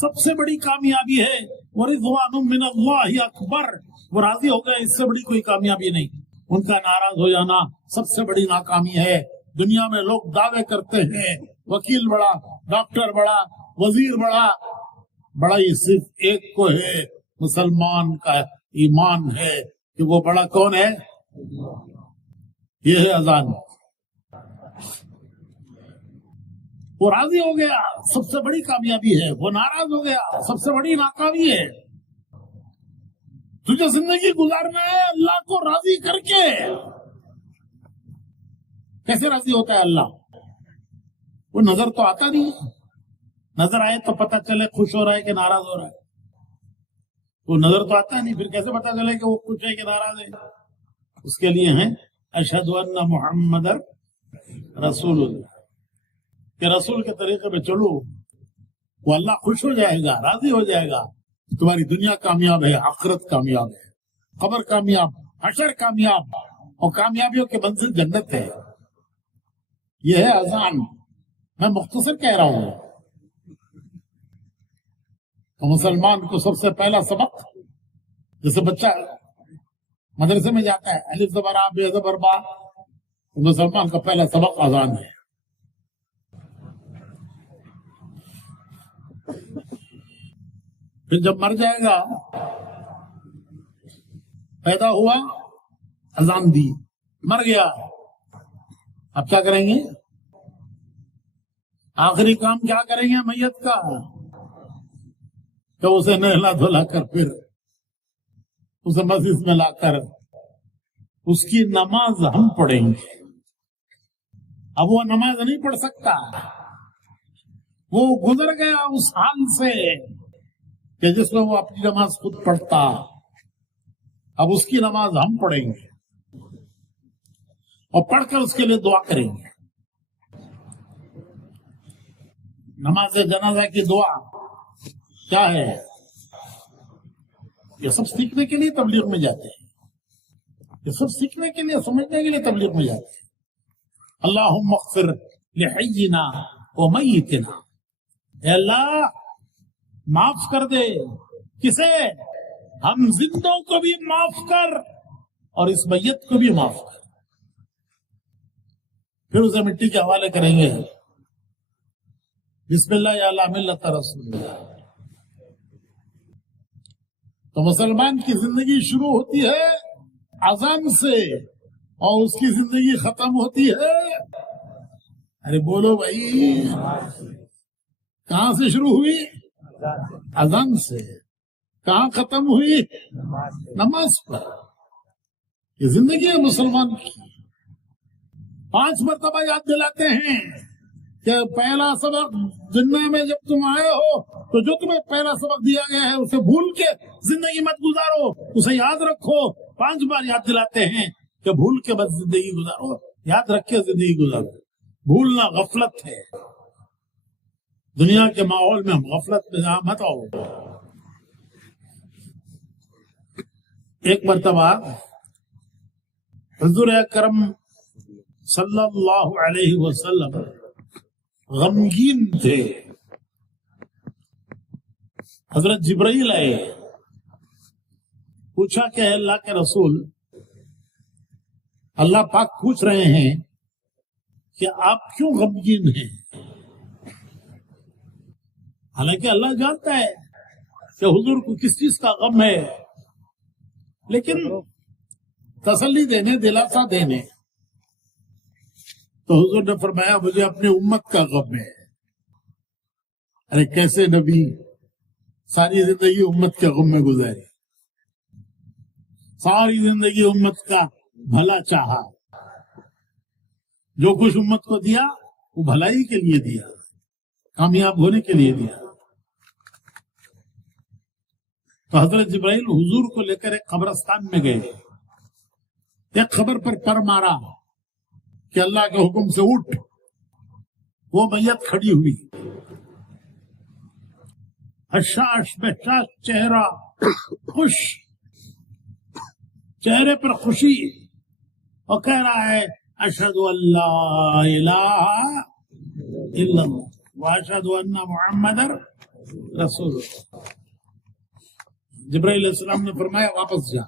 سب سے بڑی کامیابی ہے. وَرِضْوَانٌ مِّنَ اللَّهِ اکبر. وہ راضی ہو گئے، اس سے بڑی کوئی کامیابی نہیں. ان کا ناراض ہو جانا سب سے بڑی ناکامی ہے. دنیا میں لوگ دعوے کرتے ہیں وکیل بڑا، ڈاکٹر بڑا، وزیر بڑا، بڑا ہی صرف ایک کو ہے، مسلمان کا ایمان ہے کہ وہ بڑا کون ہے؟ یہ ہے اذان. وہ راضی ہو گیا سب سے بڑی کامیابی ہے، وہ ناراض ہو گیا سب سے بڑی ناکامی ہے. تجھے زندگی گزارنا ہے اللہ کو راضی کر کے. کیسے راضی ہوتا ہے اللہ؟ وہ نظر تو آتا نہیں، نظر آئے تو پتہ چلے خوش ہو رہا ہے کہ ناراض ہو رہا ہے. وہ نظر تو آتا نہیں، پھر کیسے پتہ چلے کہ وہ خوش ہے کہ ناراض ہے؟ اس کے لیے ہیں اشہد ان محمد رسول اللہ، کہ رسول کے طریقے پہ چلو، وہ اللہ خوش ہو جائے گا، راضی ہو جائے گا. تمہاری دنیا کامیاب ہے، آخرت کامیاب ہے، قبر کامیاب، حشر کامیاب، اور کامیابیوں کے منزل جنت ہے. یہ ہے اذان. میں مختصر کہہ رہا ہوں. تو مسلمان کو سب سے پہلا سبق، جیسے بچہ مدرسے میں جاتا ہے، الف زبر آ بے زبر با، تو مسلمان کا پہلا سبق اذان ہے. پھر جب مر جائے گا، پیدا ہوا اذان دی، مر گیا، اب کیا کریں گے؟ آخری کام کیا کریں گے میت کا؟ تو اسے نہلا دھلا کر پھر اسے مسجد میں لا کر اس کی نماز ہم پڑھیں گے. اب وہ نماز نہیں پڑھ سکتا، وہ گزر گیا اس حال سے کہ جس میں وہ اپنی نماز خود پڑھتا. اب اس کی نماز ہم پڑھیں گے اور پڑھ کر اس کے لیے دعا کریں گے. نماز جنازہ کی دعا کیا ہے؟ یہ سب سیکھنے کے لیے تبلیغ میں جاتے ہیں، یہ سب سیکھنے کے لیے، سمجھنے کے لیے تبلیغ میں جاتے ہیں. اللہم اغفر لحینا و میتنا. اے اللہ معاف کر دے. کسے؟ ہم زندوں کو بھی معاف کر اور اس میت کو بھی معاف کر. پھر اسے مٹی کے حوالے کریں گے. بسم اللہ علی ملت رسول اللہ. تو مسلمان کی زندگی شروع ہوتی ہے اذان سے اور اس کی زندگی ختم ہوتی ہے، ارے بولو بھائی، کہاں سے شروع ہوئی؟ اذان سے. کہاں ختم ہوئی؟ نماز پر. یہ زندگی ہے مسلمان کی. 5 مرتبہ یاد دلاتے ہیں کہ پہلا سبق دنیا میں جب تم آئے ہو تو جو تمہیں پہلا سبق دیا گیا ہے اسے بھول کے زندگی مت گزارو، اسے یاد رکھو. 5 بار یاد دلاتے ہیں کہ بھول کے بس زندگی گزارو، یاد رکھ کے زندگی گزارو. بھولنا غفلت ہے. دنیا کے ماحول میں ہم غفلت میں مت آؤ. ایک مرتبہ حضور اکرم صلی اللہ علیہ وسلم غمگین تھے. حضرت جبرائیل آئے، پوچھا کہ اللہ کے رسول، اللہ پاک پوچھ رہے ہیں کہ آپ کیوں غمگین ہیں؟ حالانکہ اللہ جانتا ہے کہ حضور کو کس چیز کا غم ہے، لیکن تسلی دینے، دلاسا دینے. تو حضور نے فرمایا مجھے اپنی امت کا غم ہے. ارے کیسے نبی ساری زندگی امت کے غم میں گزاری، ساری زندگی امت کا بھلا چاہا، جو کچھ امت کو دیا وہ بھلائی کے لیے دیا، کامیاب ہونے کے لیے دیا. تو حضرت جبرائیل حضور کو لے کر ایک قبرستان میں گئے. ایک خبر پر پر مارا کہ اللہ کے حکم سے اٹھ. وہ میت کھڑی ہوئی، حشاش بحشاش چہرہ، خوش چہرے پر خوشی، اور کہہ رہا ہے اشہد ان لا الہ الا اللہ واشہد ان محمد رسول اللہ. جبرائیل علیہ السلام نے فرمایا واپس جا.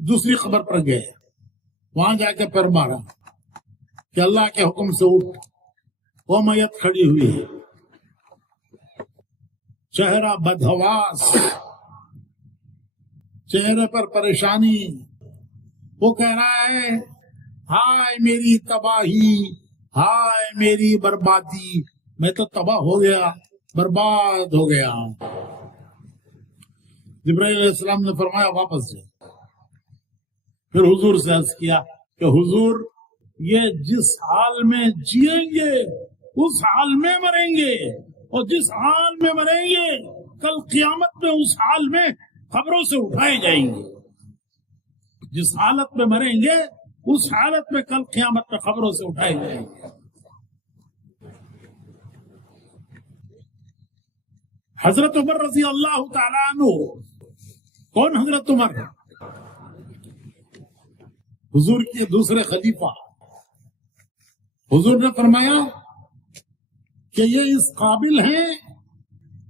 دوسری خبر پر گئے، وہاں جا کے پر مارا کہ اللہ کے حکم سے اٹھ. وہ میت کھڑی ہوئی ہے، چہرہ بدحواس، چہرے پر پریشانی. وہ کہہ رہا ہے ہائے میری تباہی، ہائے میری بربادی، میں تو تباہ ہو گیا، برباد ہو گیا. جبرائیل علیہ السلام نے فرمایا واپس جائے. پھر حضور سے عرض کیا کہ حضور یہ جس حال میں جئیں گے اس حال میں مریں گے، اور جس حال میں مریں گے کل قیامت میں اس حال میں قبروں سے اٹھائے جائیں گے. جس حالت میں مریں گے اس حالت میں کل قیامت میں قبروں سے اٹھائے جائیں گے. حضرت عمر رضی اللہ تعالیٰ عنہ. کون حضرت عمر؟ حضور کے دوسرے خلیفہ. حضور نے فرمایا کہ یہ اس قابل ہیں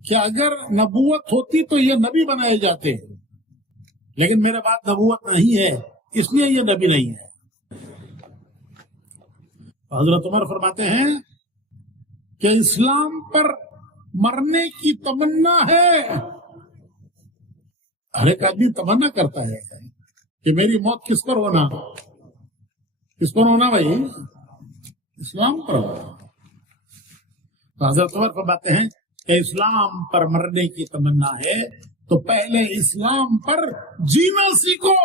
کہ اگر نبوت ہوتی تو یہ نبی بنائے جاتے ہیں، لیکن میرے بعد نبوت نہیں ہے اس لیے یہ نبی نہیں ہے. حضرت عمر فرماتے ہیں کہ اسلام پر مرنے کی تمنا ہے. ہر ایک آدمی تمنا کرتا ہے کہ میری موت کس پر ہونا، کس پر ہونا بھائی؟ اسلام پر ہونا. تو حضرت عمر فرماتے ہیں کہ اسلام پر مرنے کی تمنا ہے تو پہلے اسلام پر جینا سیکھو.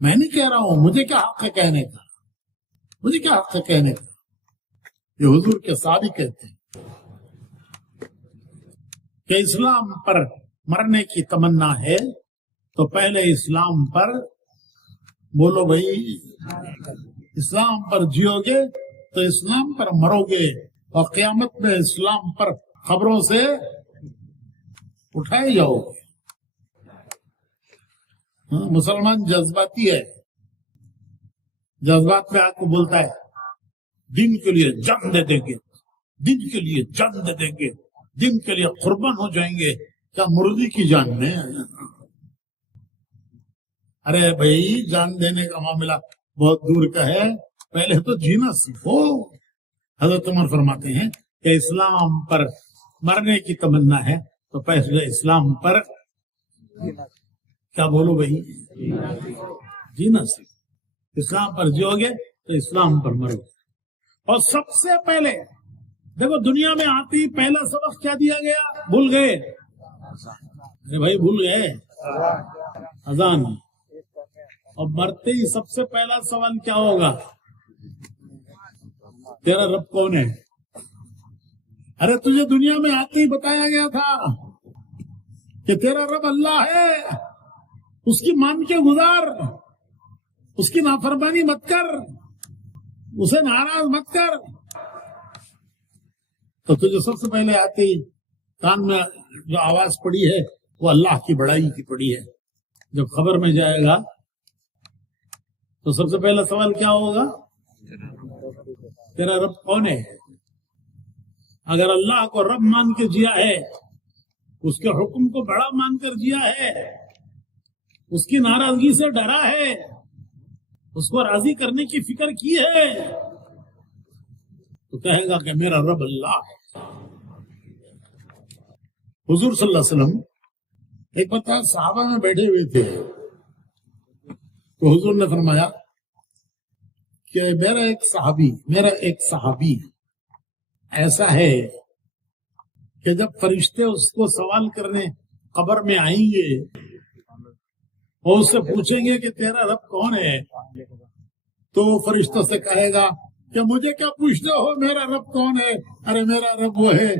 میں نہیں کہہ رہا ہوں، مجھے کیا حق ہے کہنے کا، مجھے کیا حق ہے کہنے کا، یہ حضور کے صحابی کہتے ہیں کہ اسلام پر مرنے کی تمنا ہے تو پہلے اسلام پر، بولو بھائی، اسلام پر جیو گے تو اسلام پر مرو گے، اور قیامت میں اسلام پر خبروں سے اٹھائے جاؤ گے. مسلمان جذباتی ہے، جذبات میں آپ کو بولتا ہے دین کے لیے جان دے دیں گے، دین کے لیے جان دے دیں گے، دین کے لیے قربان ہو جائیں گے. کیا مرغی کی جان میں؟ ارے بھائی جان دینے کا معاملہ بہت دور کا ہے، پہلے تو جینا سیکھو. حضرت عمر فرماتے ہیں کہ اسلام پر مرنے کی تمنا ہے تو پہلے اسلام پر کیا بولو بھائی جینا سیکھ. اسلام پر جیو گے تو اسلام پر مرو گے. اور سب سے پہلے دیکھو دنیا میں آتی پہلا سبق کیا دیا گیا؟ بھول گئے؟ ارے بھائی بھول گئے اذان. اور مرتے ہی سب سے پہلا سوال کیا ہوگا؟ تیرا رب کون ہے؟ ارے تجھے دنیا میں آتے ہی بتایا گیا تھا کہ تیرا رب اللہ ہے، اس کی مان کے گزار، اس کی نافرمانی مت کر، اسے ناراض مت کر. تو تجھے سب سے پہلے آتے ہی کان میں جو آواز پڑی ہے وہ اللہ کی بڑائی کی پڑی ہے. جب خبر میں جائے گا تو سب سے پہلا سوال کیا ہوگا؟ تیرا رب کون ہے؟ اگر اللہ کو رب مان کے جیا ہے، اس کے حکم کو بڑا مان کر جیا ہے، اس کی ناراضگی سے ڈرا ہے، اس کو راضی کرنے کی فکر کی ہے، تو کہے گا کہ میرا رب اللہ ہے. حضور صلی اللہ علیہ وسلم ایک بار صحابہ میں بیٹھے ہوئے تھے تو حضور نے فرمایا کہ میرا ایک صحابی ایسا ہے کہ جب فرشتے اس کو سوال کرنے قبر میں آئیں گے اور اس سے پوچھیں گے کہ تیرا رب کون ہے، تو وہ فرشتوں سے کہے گا کہ مجھے کیا پوچھتے ہو، میرا رب کون ہے؟ ارے میرا رب وہ ہے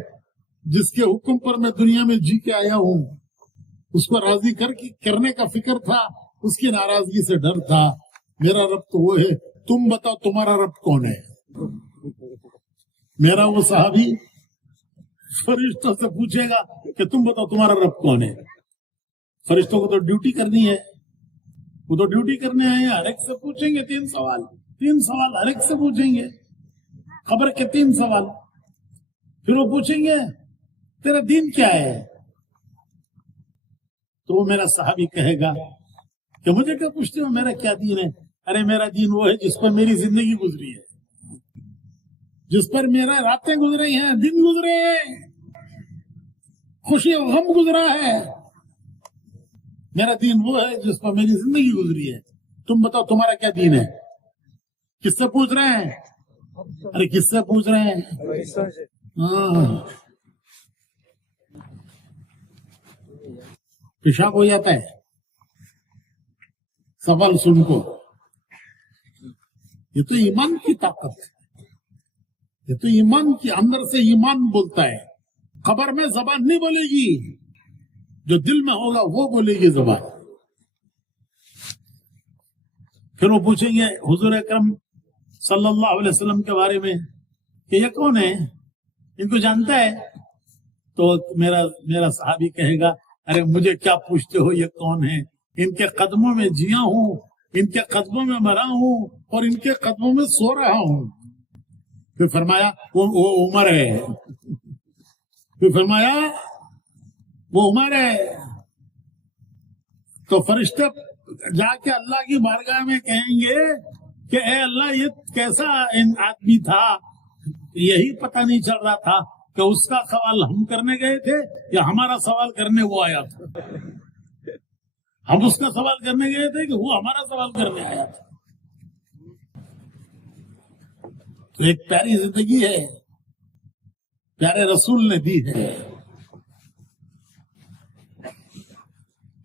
جس کے حکم پر میں دنیا میں جی کے آیا ہوں، اس کو راضی کرنے کا فکر تھا، اس کی ناراضگی سے ڈر تھا. میرا رب تو وہ ہے. تم بتاؤ تمہارا رب کون ہے؟ میرا وہ صحابی فرشتوں سے پوچھے گا کہ تم بتاؤ تمہارا رب کون ہے. فرشتوں کو تو ڈیوٹی کرنی ہے، وہ تو ڈیوٹی کرنے آئے ہیں. ہر ایک سے پوچھیں گے تین سوال ہر ایک سے پوچھیں گے، خبر کے 3 سوال. پھر وہ پوچھیں گے تیرا دین کیا ہے؟ تو وہ میرا صحابی کہے گا کہ مجھے کیا پوچھتے ہو، میرا کیا دین ہے؟ ارے میرا دین وہ ہے جس پر میری زندگی گزری ہے، جس پر میرا راتیں گزری ہیں، دن گزرے ہیں، خوشی و غم گزرا ہے. میرا دین وہ ہے جس پر میری زندگی گزری ہے. تم بتاؤ تمہارا کیا دین ہے؟ کس سے پوچھ رہے ہیں؟ ارے کس سے پوچھ رہے ہیں؟ پیشاب ہو جاتا ہے سوال سن کو. یہ تو ایمان کی طاقت ہے، یہ تو ایمان کی اندر سے ایمان بولتا ہے. خبر میں زبان نہیں بولے گی، جو دل میں ہوگا وہ بولے گی زبان. پھر وہ پوچھیں گے حضور اکرم صلی اللہ علیہ وسلم کے بارے میں کہ یہ کون ہے، ان کو جانتا ہے؟ تو میرا صحابی کہے گا ارے مجھے کیا پوچھتے ہو، یہ کون ہے؟ ان کے قدموں میں جیا ہوں، ان کے قدموں میں مرا ہوں اور ان کے قدموں میں سو رہا ہوں. پھر فرمایا وہ عمر ہے. پھر فرمایا وہ عمر ہے. تو فرشتے جا کے اللہ کی بارگاہ میں کہیں گے کہ اے اللہ یہ کیسا آدمی تھا، یہی پتہ نہیں چل رہا تھا کہ اس کا سوال ہم کرنے گئے تھے یا ہمارا سوال کرنے وہ آیا تھا. ہم اس کا سوال کرنے گئے تھے کہ وہ ہمارا سوال کرنے آیا تھا. تو ایک پیاری زندگی ہے، پیارے رسول نے دی ہے.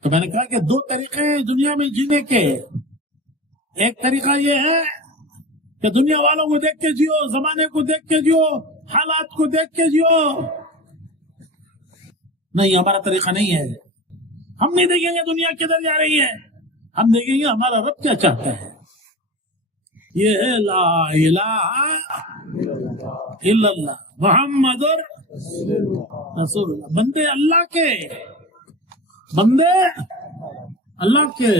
تو میں نے کہا کہ 2 طریقے ہیں دنیا میں جینے کے. ایک طریقہ یہ ہے کہ دنیا والوں کو دیکھ کے جیو، زمانے کو دیکھ کے جیو، حالات کو دیکھ کے جیو. نہیں، ہمارا طریقہ نہیں ہے. ہم نہیں دیکھیں گے دنیا کدھر جا رہی ہے، ہم دیکھیں گے ہمارا رب کیا چاہتا ہے. یہ ہے لا الہ الا اللہ محمد رسول اللہ. بندے اللہ کے، بندے اللہ کے،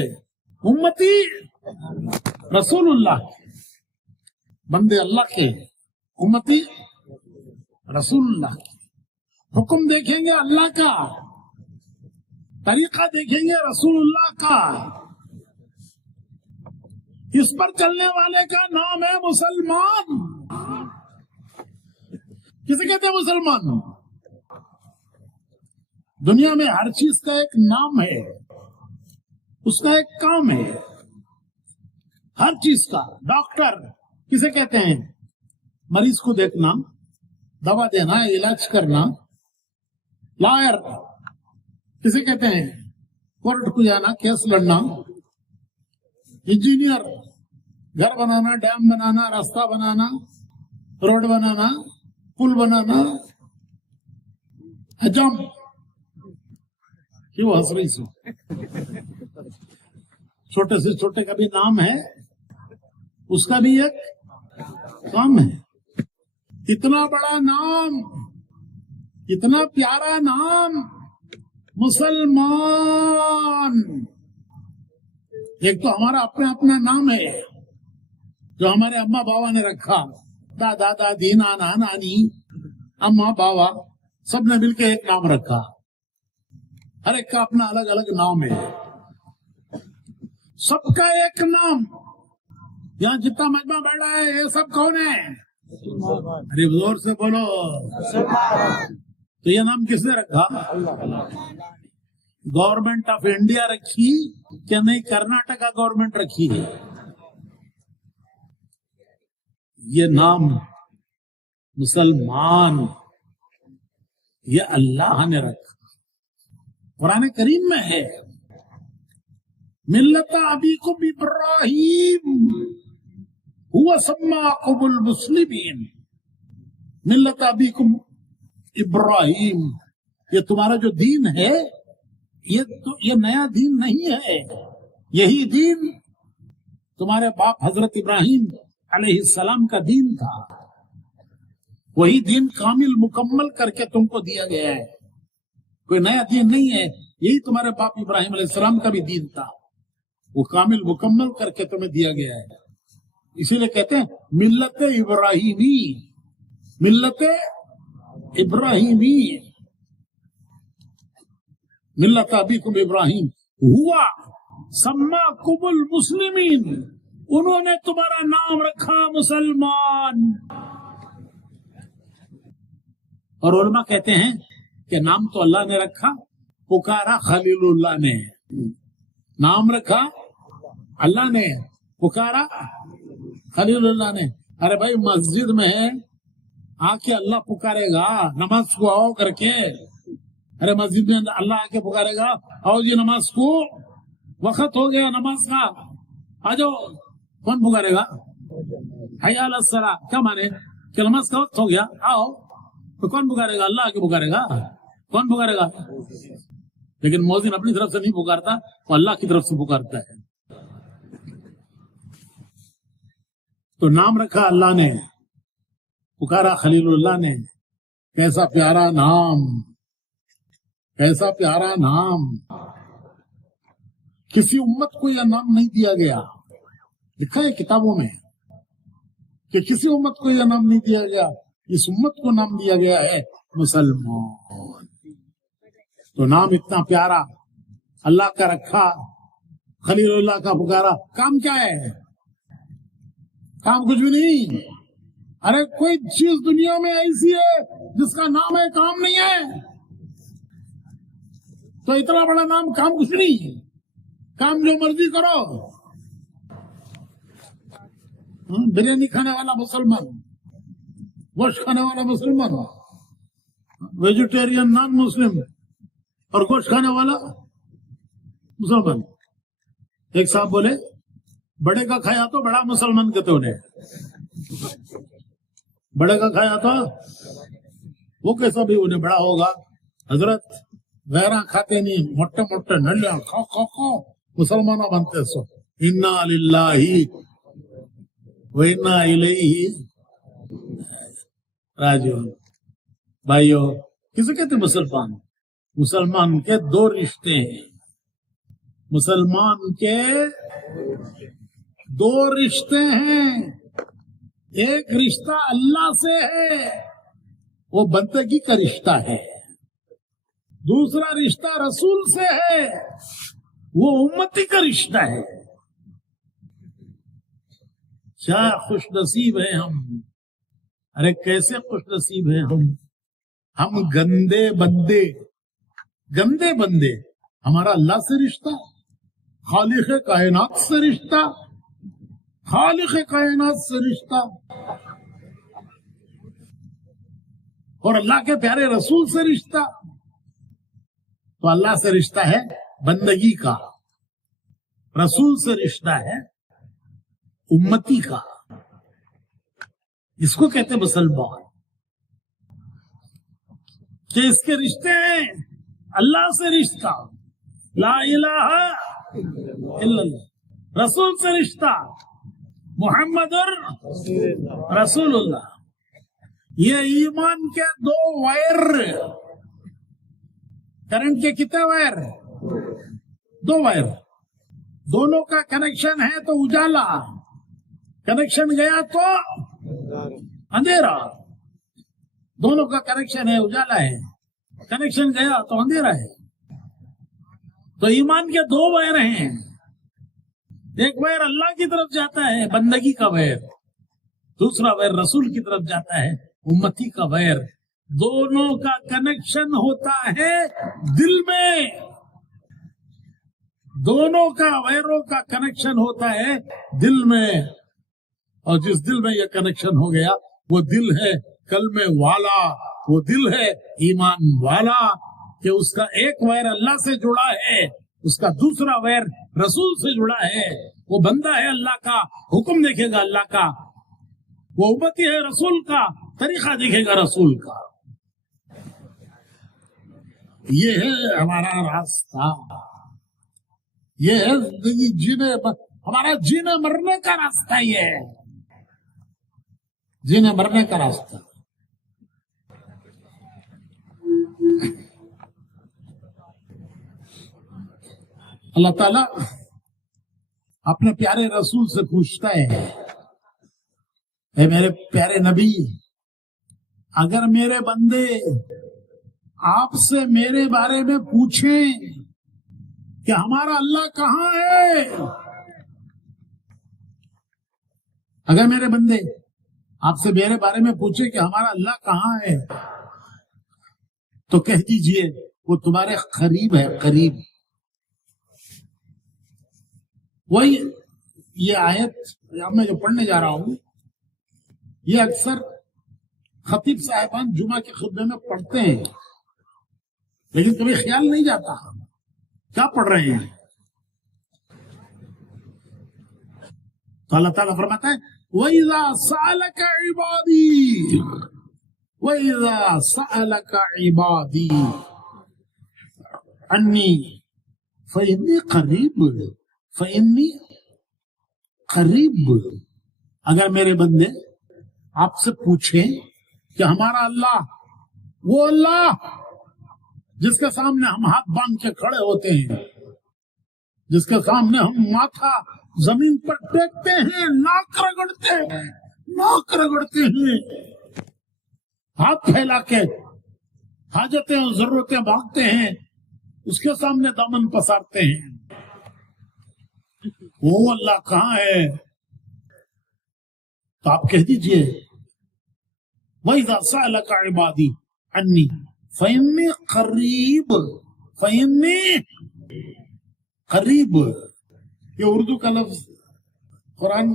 امتی رسول اللہ. بندے اللہ کے، امتی رسول اللہ. حکم دیکھیں گے اللہ کا، طریقہ دیکھیں گے رسول اللہ کا. اس پر چلنے والے کا نام ہے مسلمان. کسے کہتے ہیں مسلمان؟ دنیا میں ہر چیز کا ایک نام ہے، اس کا ایک کام ہے، ہر چیز کا۔ ڈاکٹر کسے کہتے ہیں؟ مریض کو دیکھنا، دوا دینا، علاج کرنا۔ لائر کسے کہتے ہیں؟ کورٹ کو جانا، کیس لڑنا۔ انجینئر گھر بنانا، ڈیم بنانا، راستہ بنانا، روڈ بنانا، پل بنانا۔ حجام کیوں ہنس رہی سو؟ چھوٹے سے چھوٹے کا بھی نام ہے، اس کا بھی ایک کام ہے۔ اتنا بڑا نام، اتنا پیارا نام مسلمان۔ ایک تو ہمارا اپنا اپنا نام ہے جو ہمارے اما بابا نے رکھا، دادا دادی، نانا نانی، اما بابا سب نے مل کے ایک نام رکھا۔ ہر ایک کا اپنا الگ الگ نام ہے، سب کا ایک نام۔ یہاں جتنا مجمع بیٹھا ہے یہ سب کون ہے؟ ارے زور سے بولو۔ تو یہ نام کس نے رکھا؟ گورنمنٹ آف انڈیا رکھی کہ نہیں کرناٹکا گورنمنٹ رکھی ہے؟ یہ نام مسلمان یہ اللہ نے رکھا، قرآن کریم میں ہے۔ ملت ابیکم ابراہیم هو سماکم المسلمین۔ ملت ابیکم ابراہیم، یہ تمہارا جو دین ہے یہ نیا دین نہیں ہے، یہی دین تمہارے باپ حضرت ابراہیم علیہ السلام کا دین تھا، وہی دین کامل مکمل کر کے تم کو دیا گیا ہے، کوئی نیا دین نہیں ہے، یہی تمہارے باپ ابراہیم علیہ السلام کا بھی دین تھا، وہ کامل مکمل کر کے تمہیں دیا گیا ہے۔ اسی لیے کہتے ہیں ملت ابراہیمی، ملت ابراہیمی، ملت ابیکم ابراہیم ہوا سماکم المسلمین، انہوں نے تمہارا نام رکھا مسلمان۔ اور علماء کہتے ہیں کہ نام تو اللہ نے رکھا، پکارا خلیل اللہ نے، نام رکھا اللہ نے، پکارا خلیل اللہ نے۔ ارے بھائی مسجد میں ہے آ کے اللہ پکارے گا، نماز کو آؤ کر کے، ارے مسجد میں اللہ آ کے پکارے گا، آؤ جی نماز کو، وقت ہو گیا نماز کا، آ جاؤ، کون پکارے گا؟ حی علی الصلاۃ، کیا مانے کہ نماز کا وقت ہو گیا آؤ، تو کون پکارے گا؟ اللہ آ کے پکارے گا، کون پکارے گا؟ لیکن مؤذن اپنی طرف سے نہیں پکارتا، وہ اللہ کی طرف سے پکارتا ہے۔ تو نام رکھا اللہ نے، پکارا خلیل اللہ نے۔ کیسا پیارا نام، کیسا پیارا نام۔ کسی امت کو یہ نام نہیں دیا گیا، لکھا ہے کتابوں میں کہ کسی امت کو یہ نام نہیں دیا گیا، اس امت کو نام دیا گیا ہے مسلمان۔ تو نام اتنا پیارا اللہ کا رکھا، خلیل اللہ کا پکارا۔ کام کیا ہے؟ کام کچھ بھی نہیں۔ ارے کوئی چیز دنیا میں ایسی ہے جس کا نام ہے کام نہیں ہے؟ تو اتنا بڑا نام کام کچھ نہیں، کام جو مرضی کرو۔ بریانی کھانے والا مسلمان، گوشت کھانے والا مسلمان، ویجیٹیرین نان مسلم اور گوشت کھانے والا مسلمان۔ ایک صاحب بولے بڑے کا کھایا تو بڑا مسلمان کہتے انہیں، بڑے کا کھایا تو وہ کیسا بھی انہیں بڑا ہوگا؟ حضرت غیرہ کھاتے نہیں، موٹے موٹے نلیاں کھاؤ کھاؤ کھاؤ، مسلمانوں بنتے سو۔ انا للہ و انا الیہ راجعون۔ بھائیو، کسے کہتے مسلمان؟ مسلمان کے دو رشتے ہیں، مسلمان کے دو رشتے ہیں۔ ایک رشتہ اللہ سے ہے، وہ بندگی کا رشتہ ہے۔ دوسرا رشتہ رسول سے ہے، وہ امتی کا رشتہ ہے۔ کیا خوش نصیب ہیں ہم ارے کیسے خوش نصیب ہیں ہم گندے بندے. ہمارا اللہ سے رشتہ، خالق کائنات سے رشتہ، اور اللہ کے پیارے رسول سے رشتہ. تو اللہ سے رشتہ ہے بندگی کا، رسول سے رشتہ ہے امتی کا. اس کو کہتے مسلمان کہ اس کے رشتے ہیں اللہ سے رشتہ، لا الہ الا اللہ، رسول سے رشتہ محمد رسول اللہ. یہ ایمان کے دو وائر، کرنٹ کے کتنے وائر؟ دو وائر، دونوں کا کنیکشن ہے تو اجالا، کنیکشن گیا تو اندھیرا. دونوں کا کنیکشن ہے، اجالا ہے، کنیکشن گیا تو اندھیرا ہے. تو ایمان کے دو وائر ہیں، ایک وائر اللہ کی طرف جاتا ہے بندگی کا وائر، دوسرا وائر رسول کی طرف جاتا ہے امتی کا وائر. دونوں کا کنیکشن ہوتا ہے دل میں، دونوں کا وائروں کا کنیکشن ہوتا ہے دل میں. اور جس دل میں یہ کنیکشن ہو گیا وہ دل ہے کلمے والا، وہ دل ہے ایمان والا، کہ اس کا ایک وائر اللہ سے جڑا ہے، اس کا دوسرا وائر رسول سے جڑا ہے. وہ بندہ ہے اللہ کا، حکم دیکھے گا اللہ کا، وہ امتی ہے رسول کا، طریقہ دیکھے گا رسول کا. یہ ہے ہمارا راستہ، یہ ہے زندگی جینے، ہمارا جینے مرنے کا راستہ، یہ ہے جینے مرنے کا راستہ. اللہ تعالیٰ اپنے پیارے رسول سے پوچھتا ہے، اے میرے پیارے نبی، اگر میرے بندے آپ سے میرے بارے میں پوچھیں کہ ہمارا اللہ کہاں ہے، اگر میرے بندے آپ سے میرے بارے میں پوچھیں کہ ہمارا اللہ کہاں ہے، تو کہہ دیجئے وہ تمہارے قریب ہے، قریب. وہی یہ آیت میں جو پڑھنے جا رہا ہوں، یہ اکثر خطیب صاحبان جمعہ کے خطبے میں پڑھتے ہیں، لیکن کبھی خیال نہیں جاتا کیا پڑھ رہے ہیں. تو اللہ تعالیٰ فرماتا ہے وَإِذَا سَأَلَكَ عِبَادِي وَإِذَا سَأَلَكَ عِبَادِي عَنِّي فَإِنِّي قَرِيبٌ. اگر میرے بندے آپ سے پوچھیں کہ ہمارا اللہ، وہ اللہ جس کے سامنے ہم ہاتھ باندھ کے کھڑے ہوتے ہیں، جس کے سامنے ہم ماتھا زمین پر ٹیکتے ہیں، ناک رگڑتے ہیں، ہاتھ پھیلا کے حاجتیں اور ضرورتیں مانگتے ہیں، اس کے سامنے دامن پسارتے ہیں. وہ اللہ کہاں ہے؟ تو آپ کہہ دیجئے وَإِذَا سَأَلَكَ عِبَادِي عَنِّي فَإِنِّي قریب. یہ اردو کا لفظ قرآن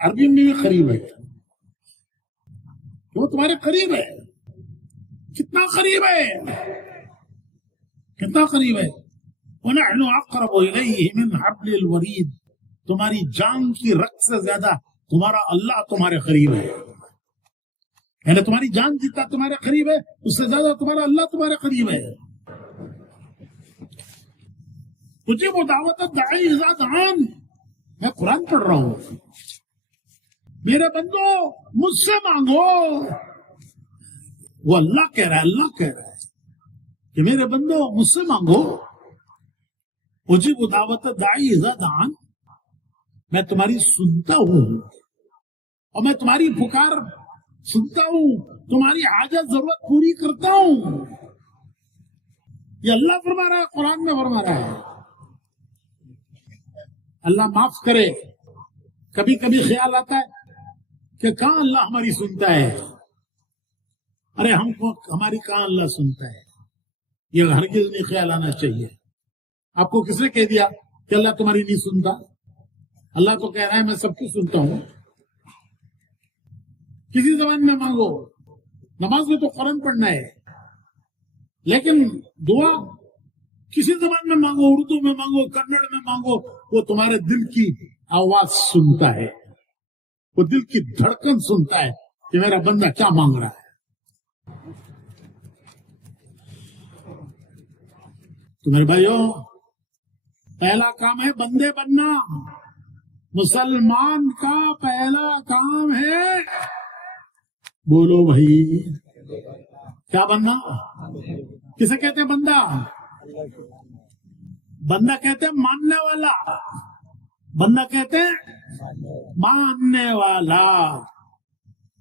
عربی میں بھی قریب ہے، وہ تمہارے قریب ہے. کتنا قریب ہے، کتنا قریب ہے. وَنَحْنُ أَقْرَبُ إِلَيْهِ مِنْ حَبْلِ الْوَرِيدِ. تمہاری جان کی رگ سے زیادہ تمہارا اللہ تمہارے قریب ہے. یعنی تمہاری جان جتنا تمہارے قریب ہے، اس سے زیادہ تمہارا اللہ تمہارے قریب ہے. تجھے وہ دعوت الداعی اذا دعان، میں قرآن پڑھ رہا ہوں، میرے بندو مجھ سے مانگو. وہ اللہ کہہ رہا ہے، اللہ کہہ رہا ہے کہ میرے بندو مجھ سے مانگو. اجیب دعوت الداعی اذا دعان، میں تمہاری سنتا ہوں اور میں تمہاری پکار سنتا ہوں، تمہاری حاجت ضرورت پوری کرتا ہوں. یہ اللہ فرما رہا ہے، قرآن میں فرما رہا ہے. اللہ معاف کرے، کبھی کبھی خیال آتا ہے کہ کہاں اللہ ہماری سنتا ہے. ارے ہم کو ہماری کہاں اللہ سنتا ہے, یہ ہرگز نہیں خیال آنا چاہیے. آپ کو کس نے کہہ دیا کہ اللہ تمہاری نہیں سنتا؟ اللہ تو کہہ رہا ہے میں سب کچھ سنتا ہوں. کسی زبان میں مانگو, نماز میں تو قرآن پڑھنا ہے, لیکن دعا کسی زبان میں مانگو, اردو میں مانگو, کنڑ میں مانگو, وہ تمہارے دل کی آواز سنتا ہے, وہ دل کی دھڑکن سنتا ہے کہ میرا بندہ کیا مانگ رہا ہے. تو میرے بھائیوں, پہلا کام ہے بندے بننا. مسلمان کا پہلا کام ہے, بولو بھائی, کیا بننا؟ کسے کہتے ہیں بندہ؟ بندہ کہتے ہیں ماننے والا. بندہ کہتے ہیں ماننے والا.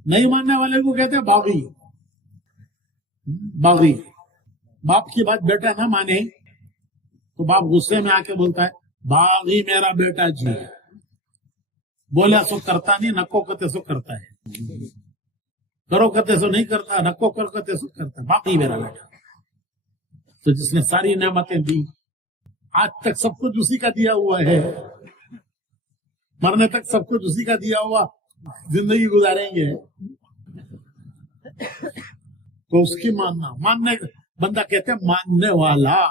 نہیں ماننے والے کو کہتے ہیں باغی. باغی. باپ کی بات بیٹا نہ مانے تو باپ غصے میں آ کے بولتا ہے باغی میرا بیٹا جی. بولے سو کرتا نہیں, نکو کہتے سو کرتا ہے, کرو کہتے سو نہیں کرتا, نکو کر کہتے سو کرتا. باقی میرا بیٹا. تو جس نے ساری نعمتیں دی, آج تک سب کچھ اسی کا دیا ہوا ہے, مرنے تک سب کچھ اسی کا دیا ہوا زندگی گزاریں گے, تو اس کی ماننا. ماننے بندہ کہتے ہیں ماننے والا.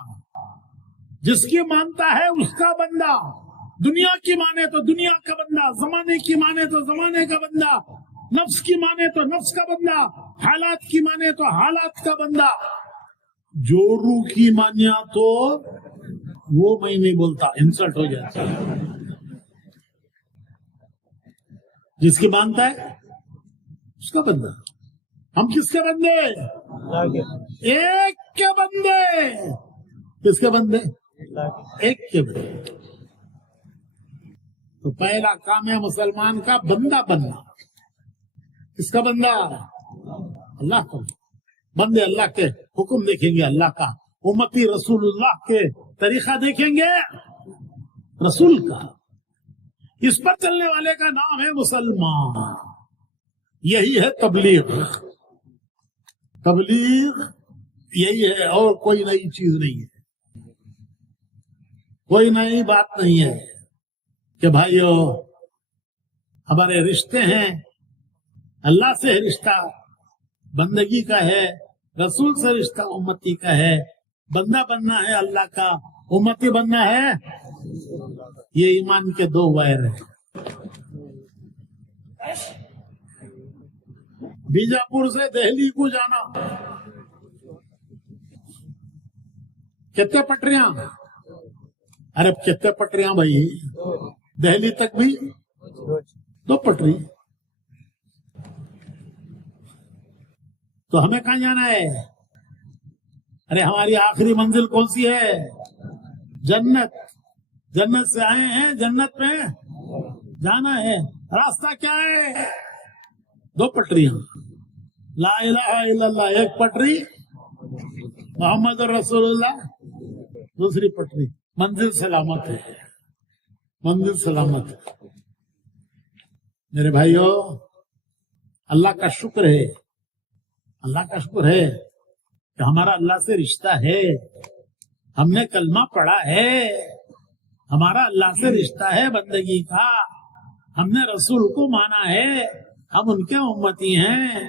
جس کی مانتا ہے اس کا بندہ. دنیا کی مانے تو دنیا کا بندہ, زمانے کی مانے تو زمانے کا بندہ, نفس کی مانے تو نفس کا بندہ, حالات کی مانے تو حالات کا بندہ. جو روح کی مانیا تو وہ میں نہیں بولتا, انسلٹ ہو جاتا. جس کی مانتا ہے اس کا بندہ. ہم کس کے بندے؟ ایک کے بندے. کس کے بندے؟ ایک کے بندے. تو پہلا کام ہے مسلمان کا بندہ بننا. کس کا بندہ؟ اللہ کا. بندے اللہ کے حکم دیکھیں گے اللہ کا, امتی رسول اللہ کے طریقہ دیکھیں گے رسول کا. اس پر چلنے والے کا نام ہے مسلمان. یہی ہے تبلیغ. تبلیغ یہی ہے, اور کوئی نئی چیز نہیں ہے, کوئی نئی بات نہیں ہے کہ بھائیو ہمارے رشتے ہیں, اللہ سے رشتہ بندگی کا ہے, رسول سے رشتہ امتی کا ہے. بندہ بننا ہے اللہ کا, امتی بننا ہے. یہ ایمان کے دو وائر ہیں. بیجاپور سے دہلی کو جانا کتنے پٹریاں؟ ارے کتنے پٹریاں بھائی؟ دہلی تک بھی 2 پٹری. تو ہمیں کہاں جانا ہے؟ ارے ہماری آخری منزل کون سی ہے؟ جنت. جنت سے آئے ہیں, جنت میں جانا ہے. راستہ کیا ہے؟ 2 پٹریاں. لا الہ الا اللہ ایک پٹری, محمد رسول اللہ دوسری پٹری. منزل سلامت ہے, منزل سلامت ہے. میرے بھائیو, اللہ کا شکر ہے, اللہ کا شکر ہے کہ ہمارا اللہ سے رشتہ ہے. ہم نے کلمہ پڑھا ہے, ہمارا اللہ سے رشتہ ہے بندگی کا. ہم نے رسول کو مانا ہے, ہم ان کے امتی ہیں.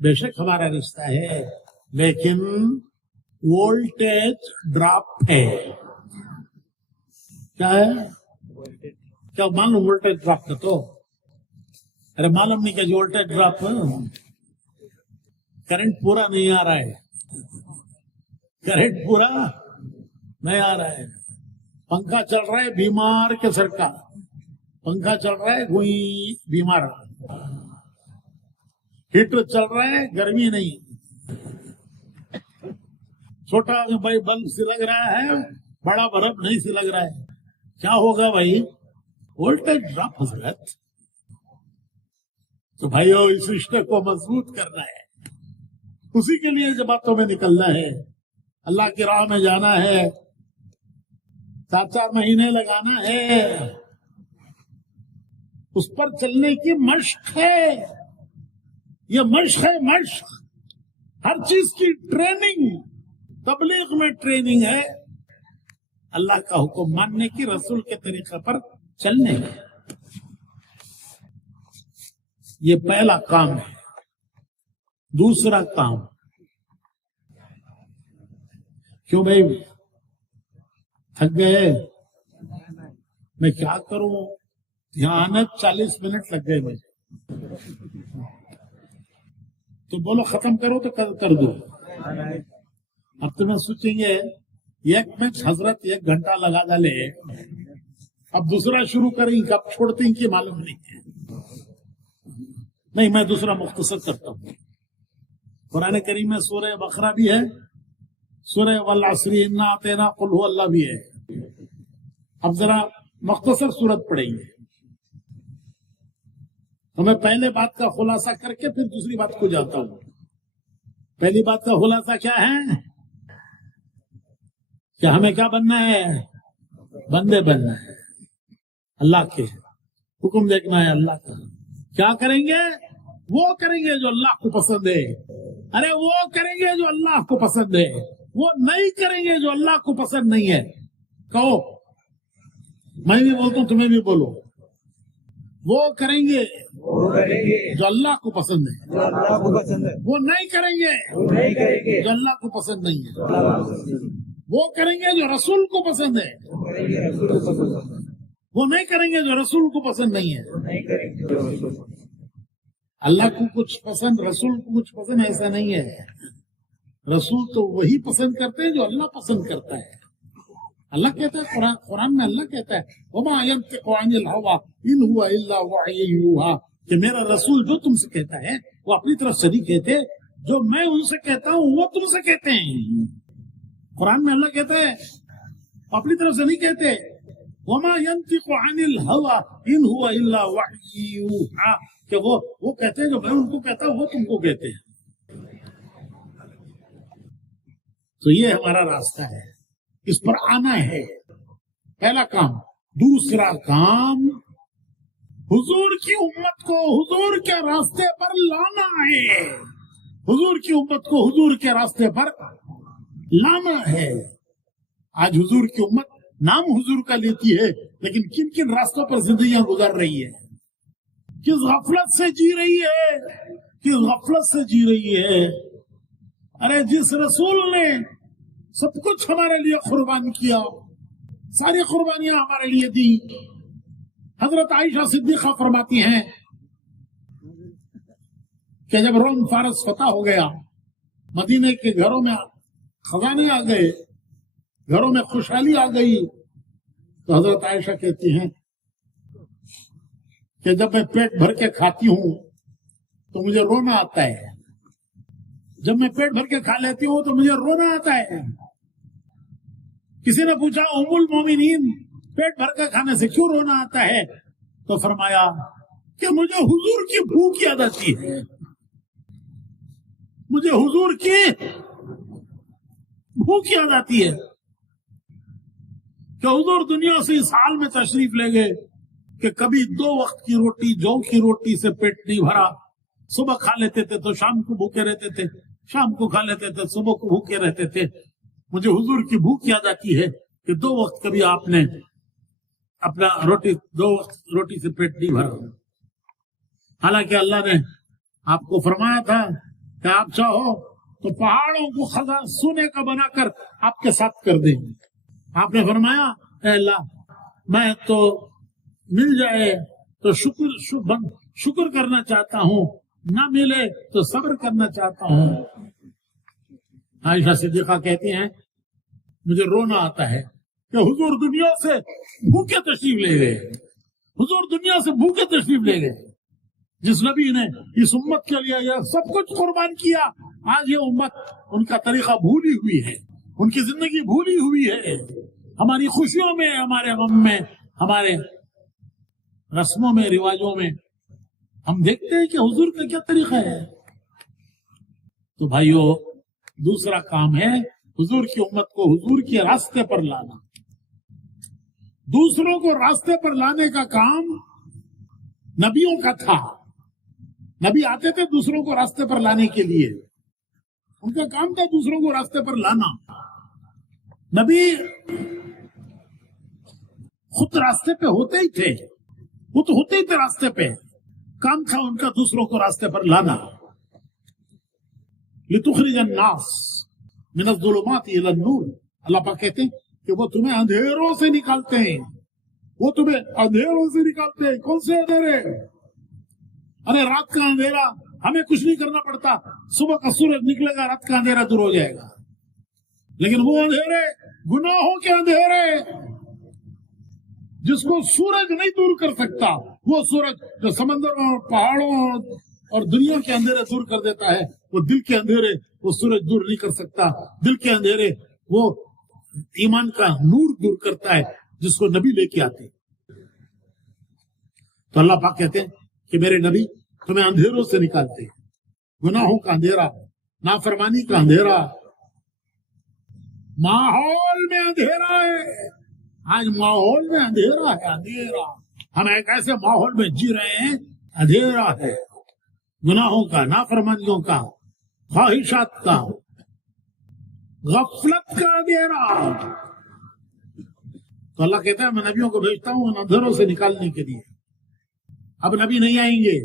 بے شک ہمارا رشتہ ہے, لیکن وولٹیج ڈراپ ہے. کیا ہے؟ کیا معلوم وولٹیج ڈراپ کا؟ تو ارے معلوم نہیں کہ جو وولٹیج ڈراپ, کرنٹ پورا نہیں آ رہا ہے, کرنٹ پورا نہیں آ رہا ہے. پنکھا چل رہا ہے بیمار کے سر کا, پنکھا چل رہا ہے کوئی بیمار, ہیٹر چل رہا ہے گرمی نہیں, چھوٹا بھائی بلب سے لگ رہا ہے, بڑا برف نہیں سے لگ رہا ہے. کیا ہوگا بھائی؟ وولٹیج ڈراپ ہو رہا ہے. تو بھائیو اس رشتے کو مضبوط کرنا ہے, اسی کے لیے جماعتوں میں نکلنا ہے, اللہ کی راہ میں جانا ہے, 4 مہینے لگانا ہے. اس پر چلنے کی مشق ہے. یہ مشق ہے، مشق. ہر چیز کی ٹریننگ. تبلیغ میں ٹریننگ ہے، اللہ کا حکم ماننے کی، رسول کے طریقے پر چلنے کی. یہ پہلا کام ہے. دوسرا کام، کیوں بھائی تھک گئے؟ میں کیا کروں، یہاں آنا 40 منٹ لگ گئے مجھے. تو بولو ختم کرو تو کر دو. اب تو میں سوچیں گے ایک منٹ حضرت 1 گھنٹہ لگا ڈالے، اب دوسرا شروع کریں، کب چھوڑتے ہیں کہ معلوم نہیں ہے. نہیں، میں دوسرا مختصر کرتا ہوں. قرآن کریم میں سورہ بقرہ بھی ہے، سورہ والعصر انا اعطینا قل هو اللہ بھی ہے. اب ذرا مختصر سورت پڑھیں گے. تو میں پہلے بات کا خلاصہ کر کے پھر دوسری بات کو جاتا ہوں. پہلی بات کا خلاصہ کیا ہے کہ ہمیں کیا بننا ہے؟ بندے بننا ہے اللہ کے. حکم دیکھنا ہے اللہ کا. کیا کریں گے؟ وہ کریں گے جو اللہ کو پسند ہے. ارے وہ کریں گے جو اللہ کو پسند ہے، وہ نہیں کریں گے جو اللہ کو پسند نہیں ہے. کہو، میں بھی بولتا ہوں تمہیں بھی بولو. وہ کریں گے جو اللہ کو پسند ہے، وہ نہیں کریں گے جو اللہ کو پسند نہیں ہے. وہ کریں گے جو رسول کو پسند ہے، وہ نہیں کریں گے جو رسول کو پسند نہیں ہے. اللہ کو کچھ پسند، رسول کو کچھ پسند، ایسا نہیں ہے. رسول تو وہی پسند کرتے ہیں جو اللہ پسند کرتا ہے. اللہ کہتا ہے قرآن میں، اللہ کہتا ہے وَمَا يَنْطِقُ عَنِ الْهَوَىٰ إِنْ هُوَ إِلَّا وَحْيٌ يُوحَىٰ، کہ میرا رسول جو تم سے کہتا ہے وہ اپنی طرف سے نہیں کہتے، جو میں ان سے کہتا ہوں وہ تم سے کہتے ہیں. قرآن میں اللہ کہتا ہے اپنی طرف سے نہیں کہتے. وَمَا يَنْطِقُ عَنِ الْهَوَىٰ إِنْ هُوَ إِلَّا وَحْيٌ يُوحَىٰ، کہ وہ کہتے ہیں جو میں ان کو کہتا ہوں وہ تم کو کہتے ہیں. تو یہ ہمارا راستہ ہے، اس پر آنا ہے. پہلا کام. دوسرا کام، حضور کی امت کو حضور کے راستے پر لانا ہے. حضور کی امت کو حضور کے راستے پر لانا ہے. آج حضور کی امت نام حضور کا لیتی ہے، لیکن کن کن راستوں پر زندگیاں گزر رہی ہے، کس غفلت سے جی رہی ہے، کس غفلت سے جی رہی ہے. ارے جس رسول نے سب کچھ ہمارے لیے قربان کیا، ساری قربانیاں ہمارے لیے دی. حضرت عائشہ صدیقہ فرماتی ہیں کہ جب روم فارس فتح ہو گیا، مدینے کے گھروں میں خزانے آ گئے، گھروں میں خوشحالی آ گئی، تو حضرت عائشہ کہتی ہیں کہ جب میں پیٹ بھر کے کھاتی ہوں تو مجھے رونا آتا ہے. جب میں پیٹ بھر کے کھا لیتی ہوں تو مجھے رونا آتا ہے. کسی نے پوچھا ام المومنین پیٹ بھر کے کھانے سے کیوں رونا آتا ہے؟ تو فرمایا کہ مجھے حضور کی بھوک یاد آتی ہے، مجھے حضور کی بھوک یاد آتی ہے کہ حضور دنیا سے اس حال میں تشریف لے گئے کہ کبھی 2 وقت کی روٹی، جو کی روٹی سے پیٹ نہیں بھرا. صبح کھا لیتے تھے تو شام کو بھوکے رہتے تھے، شام کو کھا لیتے تھے صبح کو بھوکے رہتے تھے. مجھے حضور کی بھوک یاد آتی ہے کہ 2 وقت کبھی آپ نے اپنا 2 وقت روٹی سے پیٹ نہیں بھرا. حالانکہ اللہ نے آپ کو فرمایا تھا کہ آپ چاہو تو پہاڑوں کو خزانہ سونے کا بنا کر آپ کے ساتھ کر دیں. آپ نے فرمایا اے اللہ، میں تو مل جائے تو شکر کرنا چاہتا ہوں، نہ ملے تو صبر کرنا چاہتا ہوں. عائشہ صدیقہ کہتی ہیں مجھے رونا آتا ہے کہ حضور دنیا سے بھوکے تشریف لے گئے، حضور دنیا سے بھوکے تشریف لے گئے. جس نبی نے اس امت کے لیے یہ سب کچھ قربان کیا، آج یہ امت ان کا طریقہ بھولی ہوئی ہے، ان کی زندگی بھولی ہوئی ہے. ہماری خوشیوں میں، ہمارے غم میں، ہمارے رسموں میں، رواجوں میں ہم دیکھتے ہیں کہ حضور کا کیا طریقہ ہے. تو بھائیو، دوسرا کام ہے حضور کی امت کو حضور کے راستے پر لانا. دوسروں کو راستے پر لانے کا کام نبیوں کا تھا. نبی آتے تھے دوسروں کو راستے پر لانے کے لیے, ان کا کام تھا دوسروں کو راستے پر لانا. نبی خود راستے پہ ہوتے ہی تھے, وہ تو ہوتے ہی تھے راستے پہ, کام تھا ان کا دوسروں کو راستے پر لانا. لتخرج الناس من الظلمات الى النور, اللہ پاک کہتے ہیں کہ وہ تمہیں اندھیروں سے نکالتے ہیں, وہ تمہیں اندھیروں سے نکالتے ہیں. کون سے اندھیرے؟ ارے رات کا اندھیرا ہمیں کچھ نہیں کرنا پڑتا, صبح کا سورج نکلے گا, رات کا اندھیرا دور ہو جائے گا. لیکن وہ اندھیرے گناہوں کے اندھیرے جس کو سورج نہیں دور کر سکتا, وہ سورج جو سمندروں اور پہاڑوں اور دنیا کے اندھیرے دور کر دیتا ہے, وہ دل کے اندھیرے وہ سورج دور نہیں کر سکتا. دل کے اندھیرے وہ ایمان کا نور دور کرتا ہے جس کو نبی لے کے آتے. تو اللہ پاک کہتے ہیں کہ میرے نبی تمہیں اندھیروں سے نکالتے, گناہوں کا اندھیرا, نافرمانی کا اندھیرا. ماحول میں اندھیرا ہے, آج ماحول میں اندھیرا ہے, اندھیرا. ہم ایک ایسے ماحول میں جی رہے ہیں, اندھیرا ہے, گناہوں کا, نافرمانیوں کا, خواہشات کا, غفلت کا اندھیرا. تو اللہ کہتا ہے میں نبیوں کو بھیجتا ہوں ان اندھیروں سے نکالنے کے لیے. اب نبی نہیں آئیں گے,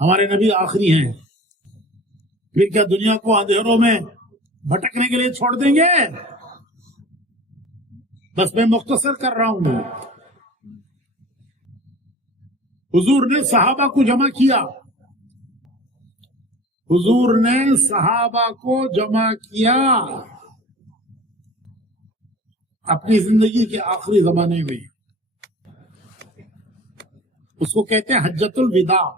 ہمارے نبی آخری ہیں. پھر کیا دنیا کو اندھیروں میں بھٹکنے کے لیے چھوڑ دیں گے؟ بس میں مختصر کر رہا ہوں. حضور نے صحابہ کو جمع کیا, حضور نے صحابہ کو جمع کیا اپنی زندگی کے آخری زمانے میں. اس کو کہتے ہیں حجۃ الوداع,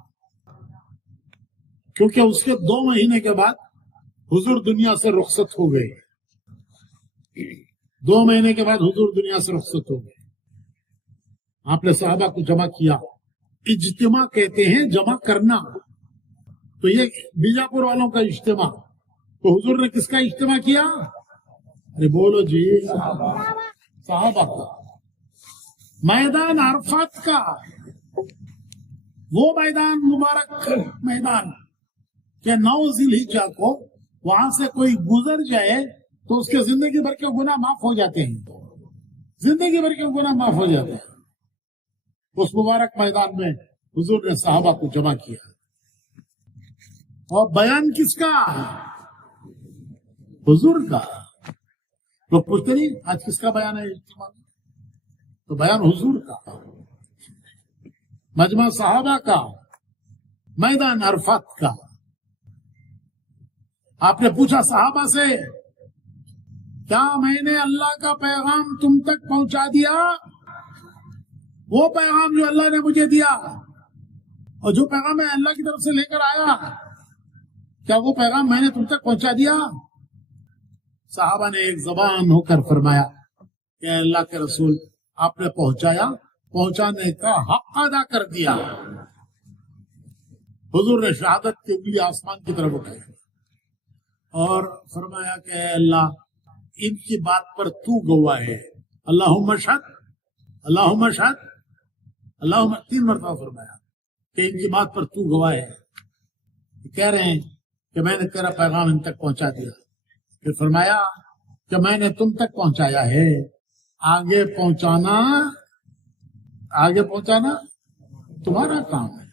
کیونکہ اس کے 2 مہینے کے بعد حضور دنیا سے رخصت ہو گئے. 2 مہینے کے بعد حضور دنیا سے رخصت ہو گئے. آپ نے صحابہ کو جمع کیا. اجتماع کہتے ہیں جمع کرنا. تو یہ بیجاپور والوں کا اجتماع. تو حضور نے کس کا اجتماع کیا؟ ارے بولو جی, صحابہ کا. میدان عرفات کا, وہ میدان, مبارک میدان کہ 9 ذی الحجہ کو وہاں سے کوئی گزر جائے تو اس کے زندگی بھر کے گناہ معاف ہو جاتے ہیں, زندگی بھر کے گناہ معاف ہو جاتے ہیں. اس مبارک میدان میں حضور نے صحابہ کو جمع کیا. اور بیان کس کا؟ حضور کا. تو پوچھتے نہیں آج کس کا بیان ہے اجتماع میں؟ تو بیان حضور کا, مجمع صحابہ کا, میدان عرفات کا. آپ نے پوچھا صحابہ سے کیا میں نے اللہ کا پیغام تم تک پہنچا دیا؟ وہ پیغام جو اللہ نے مجھے دیا اور جو پیغام میں اللہ کی طرف سے لے کر آیا, کیا وہ پیغام میں نے تم تک پہنچا دیا؟ صحابہ نے ایک زبان ہو کر فرمایا کہ اللہ کے رسول آپ نے پہنچایا, پہنچانے کا حق ادا کر دیا. حضور نے شہادت کی انگلی آسمان کی طرف اٹھائی اور فرمایا کہ اے اللہ ان کی بات پر تو گواہ ہے. اللہم اشہد, اللہم اشہد, اللہم, 3 مرتبہ فرمایا کہ ان کی بات پر تو گواہ ہے. کہہ رہے ہیں کہ میں نے تیرا پیغام ان تک پہنچا دیا. پھر فرمایا کہ میں نے تم تک پہنچایا ہے, آگے پہنچانا تمہارا کام ہے.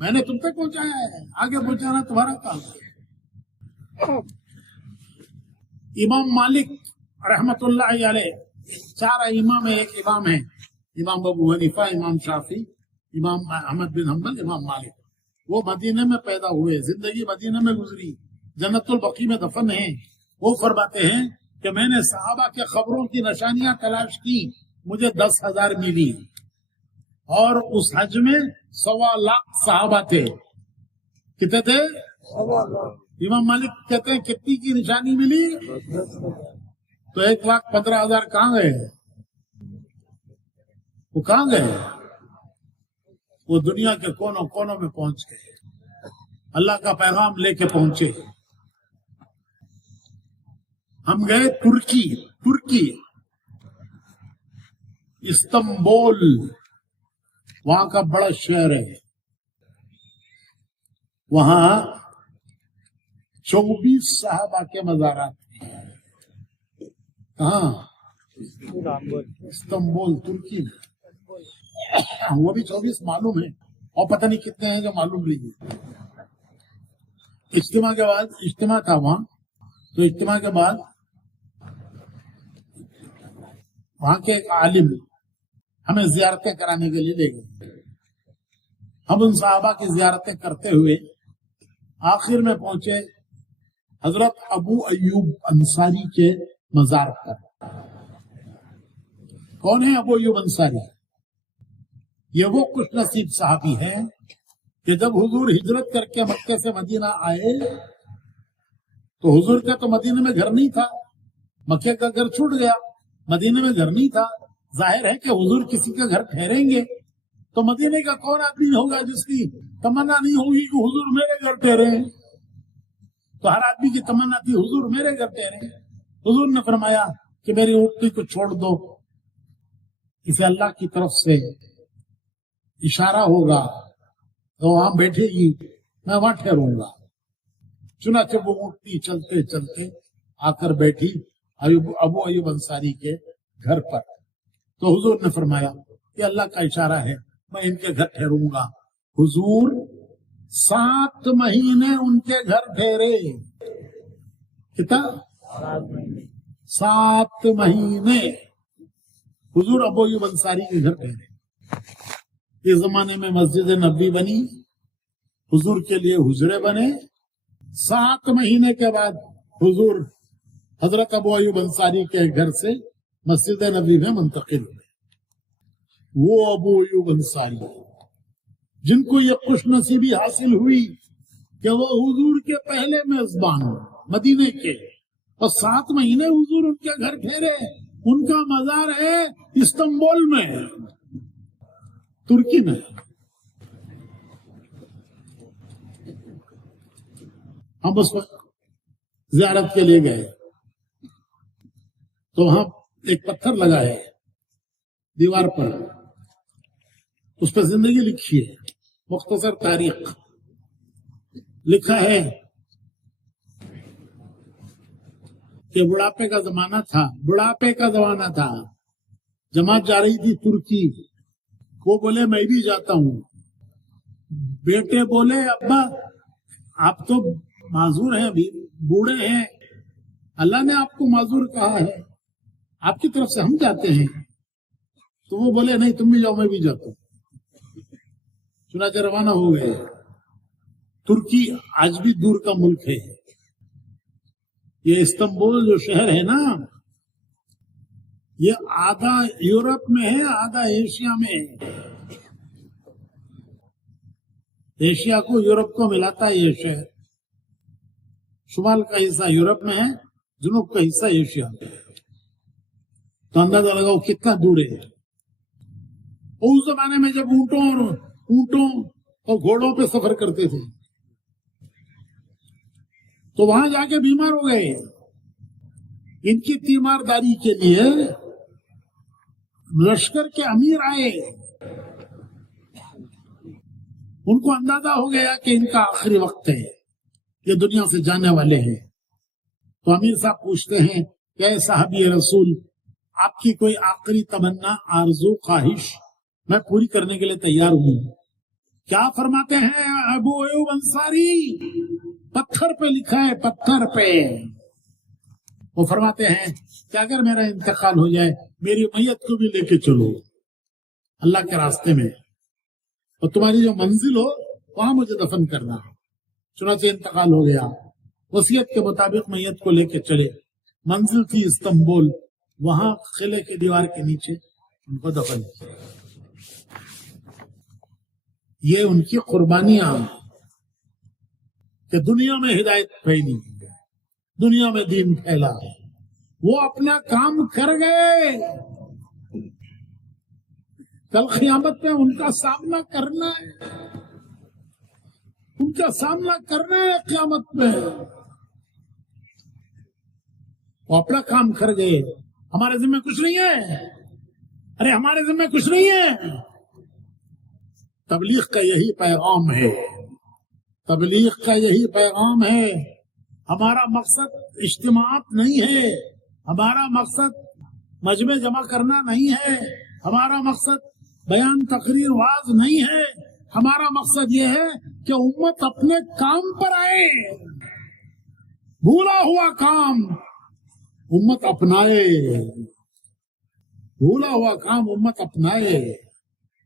میں نے تم تک پہنچایا ہے, آگے پہنچانا تمہارا کام ہے. امام مالک رحمت اللہ علیہ, 4 امام ہے, ایک امام ہے امام ابو حنیفہ, امام شافعی, امام احمد بن حنبل, امام مالک. وہ مدینے میں پیدا ہوئے, زندگی مدینے میں گزری, جنت البقیع میں دفن ہیں. وہ فرماتے ہیں کہ میں نے صحابہ کے خبروں کی نشانیاں تلاش کی, مجھے 10,000 ملی, اور اس حج میں 1.25 لاکھ صحابہ تھے. کتنے تھے؟ امام مالک کہتے ہیں کتنی کی نشانی ملی؟ تو 1,15,000 کہاں گئے؟ وہ کہاں گئے؟ وہ دنیا کے کونوں کونوں میں پہنچ گئے, اللہ کا پیغام لے کے پہنچے. ہم گئے ترکی, استنبول, وہاں کا بڑا شہر ہے، وہاں 24 صحابہ کے مزارات ہیں۔ کہاں؟ استنبول، ترکی میں۔ وہ بھی 24 معلوم ہے، اور پتہ نہیں کتنے ہیں جو معلوم نہیں ہے۔ اجتماع کے بعد اجتماع تھا وہاں، تو اجتماع کے بعد وہاں کے ایک عالم ہمیں زیارتیں کرانے کے لیے لے گئے۔ ہم ان صحابہ کی زیارتیں کرتے ہوئے آخر میں پہنچے حضرت ابو ایوب انصاری کے مزار پر۔ کون ہے ابو ایوب انصاری؟ یہ وہ خوش نصیب صحابی ہیں کہ جب حضور ہجرت کر کے مکے سے مدینہ آئے تو حضور کا تو مدینہ میں گھر نہیں تھا، مکے کا گھر چھوٹ گیا، مدینہ میں گھر نہیں تھا۔ ظاہر ہے کہ حضور کسی کا گھر ٹھہریں گے تو مدینے کا کون آدمی ہوگا جس کی تمنا نہیں ہوگی کہ حضور میرے گھر ٹھہرے؟ تو ہر آدمی کی تمنا تھی حضور میرے گھر ٹھہرے۔ حضور نے فرمایا کہ میری اونٹنی کو چھوڑ دو، اسے اللہ کی طرف سے اشارہ ہوگا تو وہاں بیٹھے گی، میں وہاں ٹھہروں گا۔ چنانچہ وہ اونٹنی چلتے چلتے آ کر بیٹھی ابو ایوب انصاری کے گھر پر۔ تو حضور نے فرمایا کہ اللہ کا اشارہ ہے، میں ان کے گھر ٹھہروں گا۔ حضور 7 مہینے ان کے گھر ٹھہرے۔ کتنا؟ 7 مہینے حضور ابو ایوب انصاری کے گھر ٹھہرے۔ اس زمانے میں مسجد نبوی بنی، حضور کے لیے حجرے بنے۔ 7 مہینے کے بعد حضور حضرت ابو ایوب انصاری کے گھر سے مسجد نبوی میں منتقل ہوئے۔ وہ ابو ایوب انصاری جن کو یہ خوش نصیبی حاصل ہوئی کہ وہ حضور کے پہلے میزبان مدینے کے، اور 7 مہینے حضور ان کے گھر ٹھہرے۔ ان کا مزار ہے استنبول میں، ترکی میں۔ ہم اس وقت زیارت کے لیے گئے تو وہاں ایک پتھر لگا ہے دیوار پر، اس پہ زندگی لکھی ہے، مختصر تاریخ لکھا ہے کہ بڑھاپے کا زمانہ تھا، جماعت جا رہی تھی ترکی، وہ بولے میں بھی جاتا ہوں، بیٹے بولے ابا آپ تو معذور ہیں، ابھی بوڑھے ہیں، اللہ نے آپ کو معذور کہا ہے، آپ کی طرف سے ہم جاتے ہیں۔ تو وہ بولے نہیں تم بھی جاؤ میں بھی جاتا ہوں۔ چنانچہ روانہ ہو گئے۔ ترکی آج بھی دور کا ملک ہے۔ یہ استنبول جو شہر ہے نا، یہ آدھا یورپ میں ہے، آدھا ایشیا میں ہے۔ ایشیا کو یورپ کو ملاتا ہے یہ شہر۔ شمال کا حصہ یورپ میں ہے، جنوب کا حصہ ایشیا میں ہے۔ تو اندازہ لگاؤ کتنا دور ہے۔ اس زمانے میں جب اونٹوں اور گھوڑوں پہ سفر کرتے تھے تو وہاں جا کے بیمار ہو گئے۔ ان کی تیمارداری کے لیے لشکر کے امیر آئے، ان کو اندازہ ہو گیا کہ ان کا آخری وقت ہے، یہ دنیا سے جانے والے ہیں۔ تو امیر صاحب پوچھتے ہیں کہ اے صحابی رسول، آپ کی کوئی آخری تمنا، آرزو، خواہش میں پوری کرنے کے لیے تیار ہوں۔ کیا فرماتے ہیں ابو ایوب انصاری؟ پتھر پہ لکھا ہے، پتھر پہ وہ فرماتے ہیں کہ اگر میرا انتقال ہو جائے میری میت کو بھی لے کے چلو اللہ کے راستے میں، اور تمہاری جو منزل ہو وہاں مجھے دفن کرنا۔ چنانچہ انتقال ہو گیا، وصیت کے مطابق میت کو لے کے چلے، منزل تھی استنبول، وہاں قلعے کے دیوار کے نیچے ان کو دفن کیا۔ یہ ان کی قربانیاں کہ دنیا میں ہدایت پھیلی، دنیا میں دین پھیلا، وہ اپنا کام کر گئے۔ کل قیامت میں ان کا سامنا کرنا ہے، ان کا سامنا کرنا ہے قیامت میں۔ وہ اپنا کام کر گئے، ہمارے ذمہ کچھ نہیں ہے۔ ارے ہمارے ذمہ کچھ نہیں ہے، تبلیغ کا یہی پیغام ہے، تبلیغ کا یہی پیغام ہے۔ ہمارا مقصد اجتماعات نہیں ہے، ہمارا مقصد مجمع جمع کرنا نہیں ہے، ہمارا مقصد بیان تقریر واعظ نہیں ہے، ہمارا مقصد یہ ہے کہ امت اپنے کام پر آئے، بھولا ہوا کام امت اپنائے، بھولا ہوا کام امت اپنائے،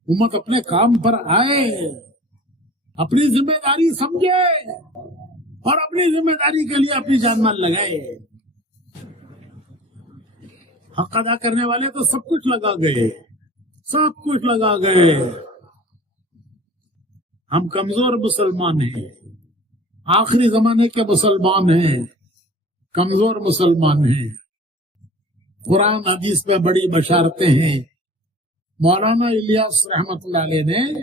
امت اپنے کام پر آئے، اپنی ذمہ داری سمجھے اور اپنی ذمہ داری کے لیے اپنی جان مال لگائے۔ حق ادا کرنے والے تو سب کچھ لگا گئے، سب کچھ لگا گئے۔ ہم کمزور مسلمان ہیں، آخری زمانے کے مسلمان ہیں، کمزور مسلمان ہیں۔ قرآن حدیث میں بڑی بشارتیں ہیں۔ مولانا الیاس رحمت اللہ علیہ نے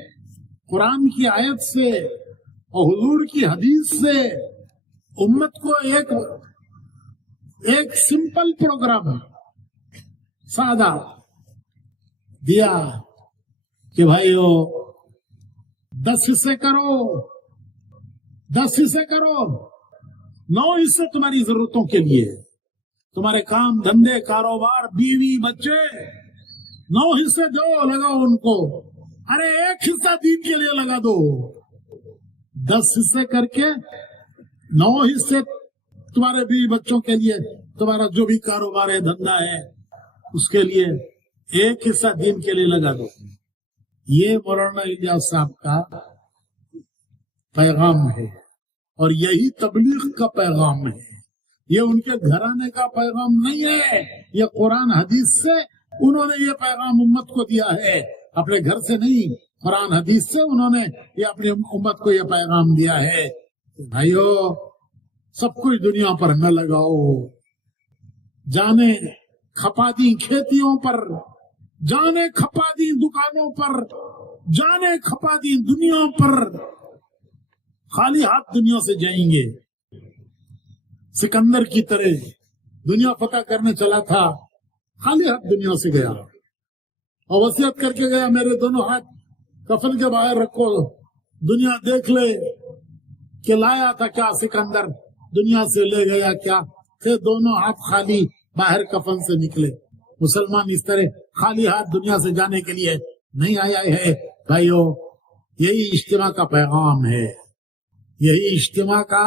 قرآن کی آیت سے اور حضور کی حدیث سے امت کو ایک سمپل پروگرام سادہ دیا کہ بھائیو 10 حصے کرو، 10 حصے کرو، 9 حصے تمہاری ضرورتوں کے لیے، تمہارے کام دھندے کاروبار بیوی بچے، 9 حصے دو، لگاؤ ان کو۔ ارے 1 حصہ دین کے لیے لگا دو۔ 10 حصے کر کے 9 حصے تمہارے بیوی بچوں کے لیے، تمہارا جو بھی کاروبار ہے دھندا ہے اس کے لیے 1 حصہ دین کے لیے لگا دو۔ یہ مولانا الیاس صاحب کا پیغام ہے اور یہی تبلیغ کا پیغام ہے۔ یہ ان کے گھرانے کا پیغام نہیں ہے، یہ قرآن حدیث سے انہوں نے یہ پیغام امت کو دیا ہے، اپنے گھر سے نہیں، قرآن حدیث سے انہوں نے یہ اپنی امت کو یہ پیغام دیا ہے۔ بھائیو سب کچھ دنیا پر نہ لگاؤ، جانے کھپا دی کھیتیوں پر، جانے کھپا دی دکانوں پر، جانے کھپا دی دنیا پر، خالی ہاتھ دنیا سے جائیں گے۔ سکندر کی طرح دنیا فتح کرنے چلا تھا، خالی ہاتھ دنیا سے گیا اور وصیت کر کے گیا میرے دونوں ہاتھ کفن کے باہر رکھو، دنیا دیکھ لے کہ لایا تھا کیا سکندر، دنیا سے لے گیا کیا، تھے دونوں ہاتھ خالی باہر کفن سے نکلے۔ مسلمان اس طرح خالی ہاتھ دنیا سے جانے کے لیے نہیں آیا ہے۔ بھائیو یہی اجتماع کا پیغام ہے، یہی اجتماع کا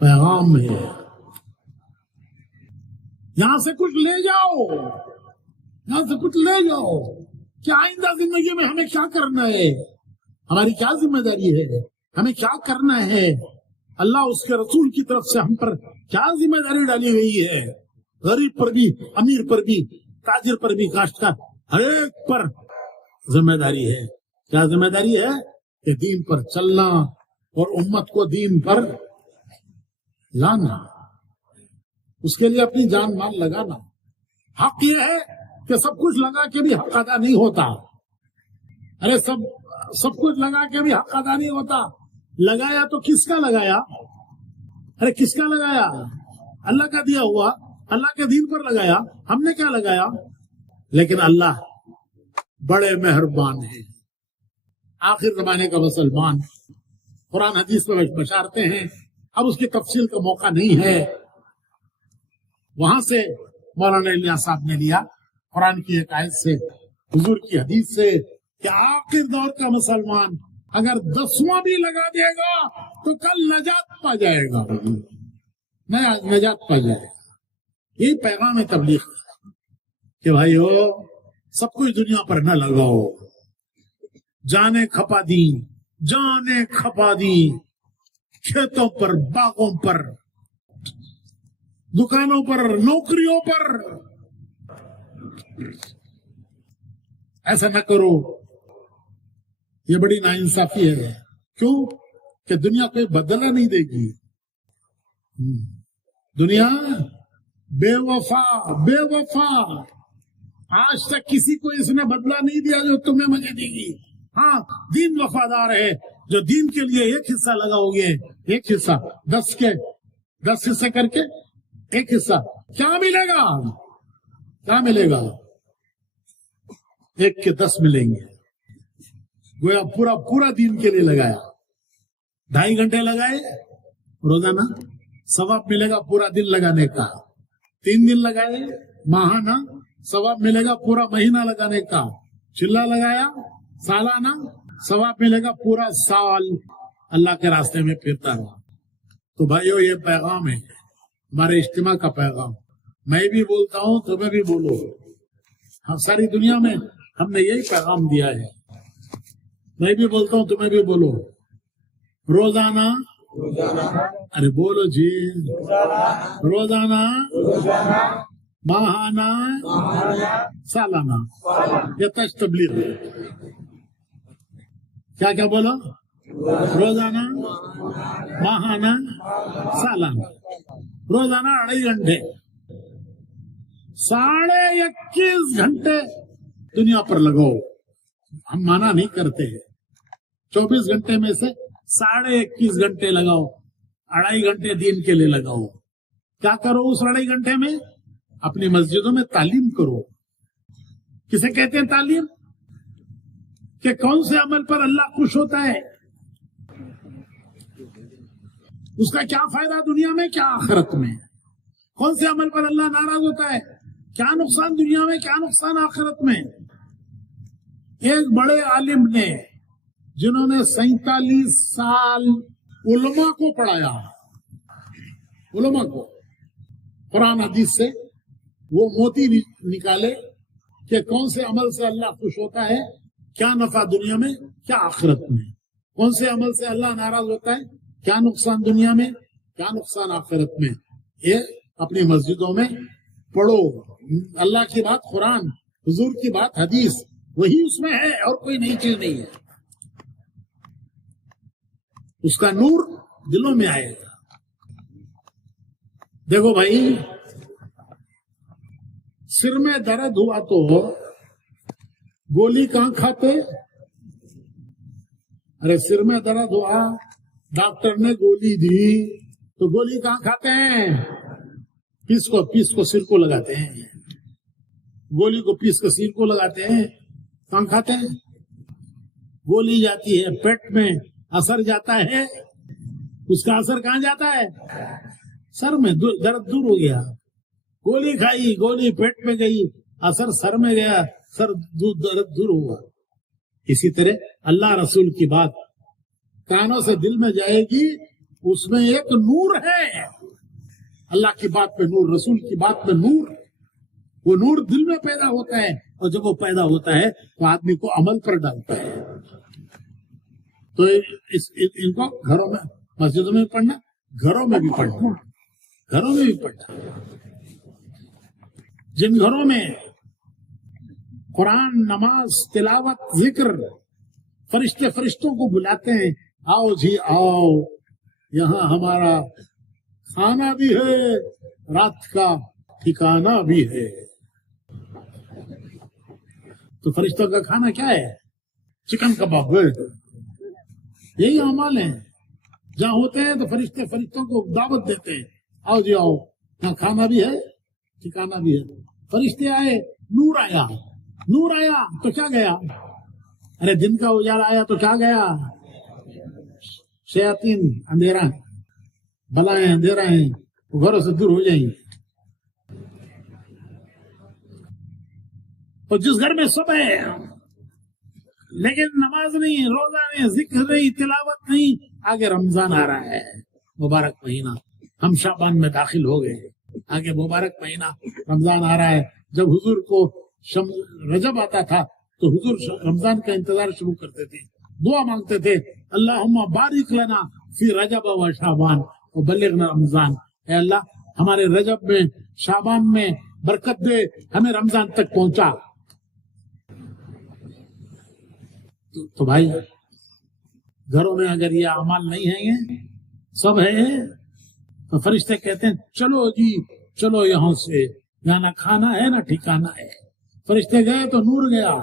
پیغام ہے۔ یہاں سے کچھ لے جاؤ، یہاں سے کچھ لے جاؤ کہ آئندہ زندگی میں ہمیں کیا کرنا ہے، ہماری کیا ذمہ داری ہے، ہمیں کیا کرنا ہے، اللہ اس کے رسول کی طرف سے ہم پر کیا ذمہ داری ڈالی گئی ہے۔ غریب پر بھی، امیر پر بھی، تاجر پر بھی، کاشتکار، ہر ایک پر ذمہ داری ہے۔ کیا ذمہ داری ہے؟ کہ دین پر چلنا اور امت کو دین پر لانا، اس کے لیے اپنی جان مال لگانا۔ حق یہ ہے کہ سب کچھ لگا کے بھی حق ادا نہیں ہوتا۔ ارے سب کچھ لگا کے بھی حق ادا نہیں ہوتا۔ لگایا تو کس کا لگایا؟ ارے کس کا لگایا؟ اللہ کا دیا ہوا، اللہ کے دین پر لگایا۔ ہم نے کیا لگایا؟ لیکن اللہ بڑے مہربان ہیں۔ آخر زمانے کا مسلمان قرآن حدیث میں بشارتے ہیں، اب اس کی تفصیل کا موقع نہیں ہے۔ وہاں سے مولانا الیاس صاحب نے لیا قرآن کی ایک آیت سے، حضور کی حدیث سے، کہ آخر دور کا مسلمان اگر 10واں بھی لگا دے گا تو کل نجات پا جائے گا، نجات پا جائے گا۔ یہی پیغام ہے تبلیغ کہ بھائیو سب کچھ دنیا پر نہ لگاؤ، جانے کھپا دی، جانے کھپا دی، کھیتوں پر، باغوں پر، دکانوں پر، نوکریوں پر، ایسا نہ کرو۔ یہ بڑی ناانصافی ہے۔ کیوں؟ کہ دنیا کوئی بدلہ نہیں دے گی۔ دنیا بے وفا، بے وفا، آج تک کسی کو اس نے بدلہ نہیں دیا جو تمہیں مجھے دے گی۔ ہاں دین وفادار ہے، جو دین کے لیے 1 حصہ لگاؤ گے، 1 حصہ 10 حصے کر کے 1 حصہ، کیا ملے گا؟ کیا ملے گا؟ 1 کے 10 ملیں گے۔ گویا پورا پورا دین کے لیے لگایا. 2.5 گھنٹے لگائے روزانہ, ثواب ملے گا پورا دن لگانے کا. 3 دن لگائے ماہانہ, ثواب ملے گا پورا مہینہ لگانے کا. چلا لگایا سالانہ, ثواب ملے گا پورا سال اللہ کے راستے میں پھرتا رہا. تو بھائیو یہ پیغام ہے ہمارے اجتماع کا پیغام. میں بھی بولتا ہوں, تمہیں بھی بولو. ہم ساری دنیا میں ہم نے یہی پیغام دیا ہے. میں بھی بولتا ہوں, تمہیں بھی بولو. روزانہ, ارے بولو جی, روزانہ, ماہانہ, سالانہ, یہ تبلیغ. کیا کیا بولو؟ روزانہ, ماہانہ, سالانہ. روزانہ 2.5 گھنٹے, 21.5 گھنٹے دنیا پر لگاؤ. ہم منع نہیں کرتے. 24 گھنٹے میں سے 21.5 گھنٹے لگاؤ. 2.5 گھنٹے دین کے لیے لگاؤ. کیا کرو اس 2.5 گھنٹے میں؟ اپنی مسجدوں میں تعلیم کرو. کسے کہتے ہیں تعلیم؟ کہ کون سے عمل پر اللہ خوش ہوتا ہے, اس کا کیا فائدہ دنیا میں کیا آخرت میں. کون سے عمل پر اللہ ناراض ہوتا ہے, کیا نقصان دنیا میں کیا نقصان آخرت میں. ایک بڑے عالم نے جنہوں نے 47 سال علماء کو پڑھایا, علماء کو قرآن حدیث سے, وہ موتی نکالے کہ کون سے عمل سے اللہ خوش ہوتا ہے, کیا نفع دنیا میں کیا آخرت میں. کون سے عمل سے اللہ ناراض ہوتا ہے, کیا نقصان دنیا میں کیا نقصان آخرت میں. یہ اپنی مسجدوں میں پڑھو. اللہ کی بات قرآن, حضور کی بات حدیث, وہی اس میں ہے اور کوئی نئی چیز نہیں ہے. اس کا نور دلوں میں آئے گا. دیکھو بھائی, سر میں درد ہوا تو گولی کہاں کھاتے؟ ارے سر میں درد ہوا, ڈاکٹر نے گولی دی تو گولی کہاں کھاتے ہیں؟ پیس کو سر کو لگاتے ہیں. گولی کو پیس کو سر کو لگاتے ہیں. کہاں کھاتے ہیں؟ گولی جاتی ہے پیٹ میں, اثر جاتا ہے. اس کا اثر کہاں جاتا ہے؟ سر میں. درد دور ہو گیا, گولی کھائی, گولی پیٹ میں گئی, اثر سر میں گیا, سر درد دور ہوا. اسی طرح اللہ رسول کی بات کانوں سے دل میں جائے گی, اس میں ایک نور ہے. اللہ کی بات پہ نور, رسول کی بات پہ نور. وہ نور دل میں پیدا ہوتا ہے, اور جب وہ پیدا ہوتا ہے تو آدمی کو عمل پر ڈالتا ہے. تو ان کو گھروں میں, مسجدوں میں بھی پڑھنا, گھروں میں بھی پڑھنا, گھروں میں بھی پڑھنا. جن گھروں میں قرآن, نماز, تلاوت, ذکر, فرشتوں کو بلاتے ہیں, آؤ جی آؤ, یہاں ہمارا کھانا بھی ہے, رات کا ٹھکانہ بھی ہے. تو فرشتوں کا کھانا کیا ہے؟ چکن کباب. یہی اعمال ہیں. جہاں ہوتے ہیں تو فرشتوں کو دعوت دیتے ہیں, آؤ جی آؤ, یہاں کھانا بھی ہے, ٹھکانہ بھی ہے. فرشتے آئے, نور آیا. نور آیا تو کیا گیا؟ ارے دن کا اجالا آیا تو کیا گیا؟ شیاطین اندھیرا, بلائیں اندھیرا ہیں, گھروں سے دور ہو جائیں گے. اور جس گھر میں سب ہے لیکن نماز نہیں, روزہ نہیں, ذکر نہیں, تلاوت نہیں, آگے رمضان آ رہا ہے, مبارک مہینہ. ہم شعبان میں داخل ہو گئے, آگے مبارک مہینہ رمضان آ رہا ہے. جب حضور کو رجب آتا تھا تو حضور رمضان کا انتظار شروع کرتے تھے, دعا مانگتے تھے, اللہم بارک لنا فی رجب و شعبان وبلغنا رمضان. اے اللہ ہمارے رجب میں, شعبان میں برکت دے, ہمیں رمضان تک پہنچا. تو بھائی گھروں میں اگر یہ اعمال نہیں ہیں, سب ہے, تو فرشتے کہتے ہیں چلو جی چلو یہاں سے, یہاں نہ کھانا ہے نہ ٹھکانا ہے. فرشتے گئے تو نور گیا,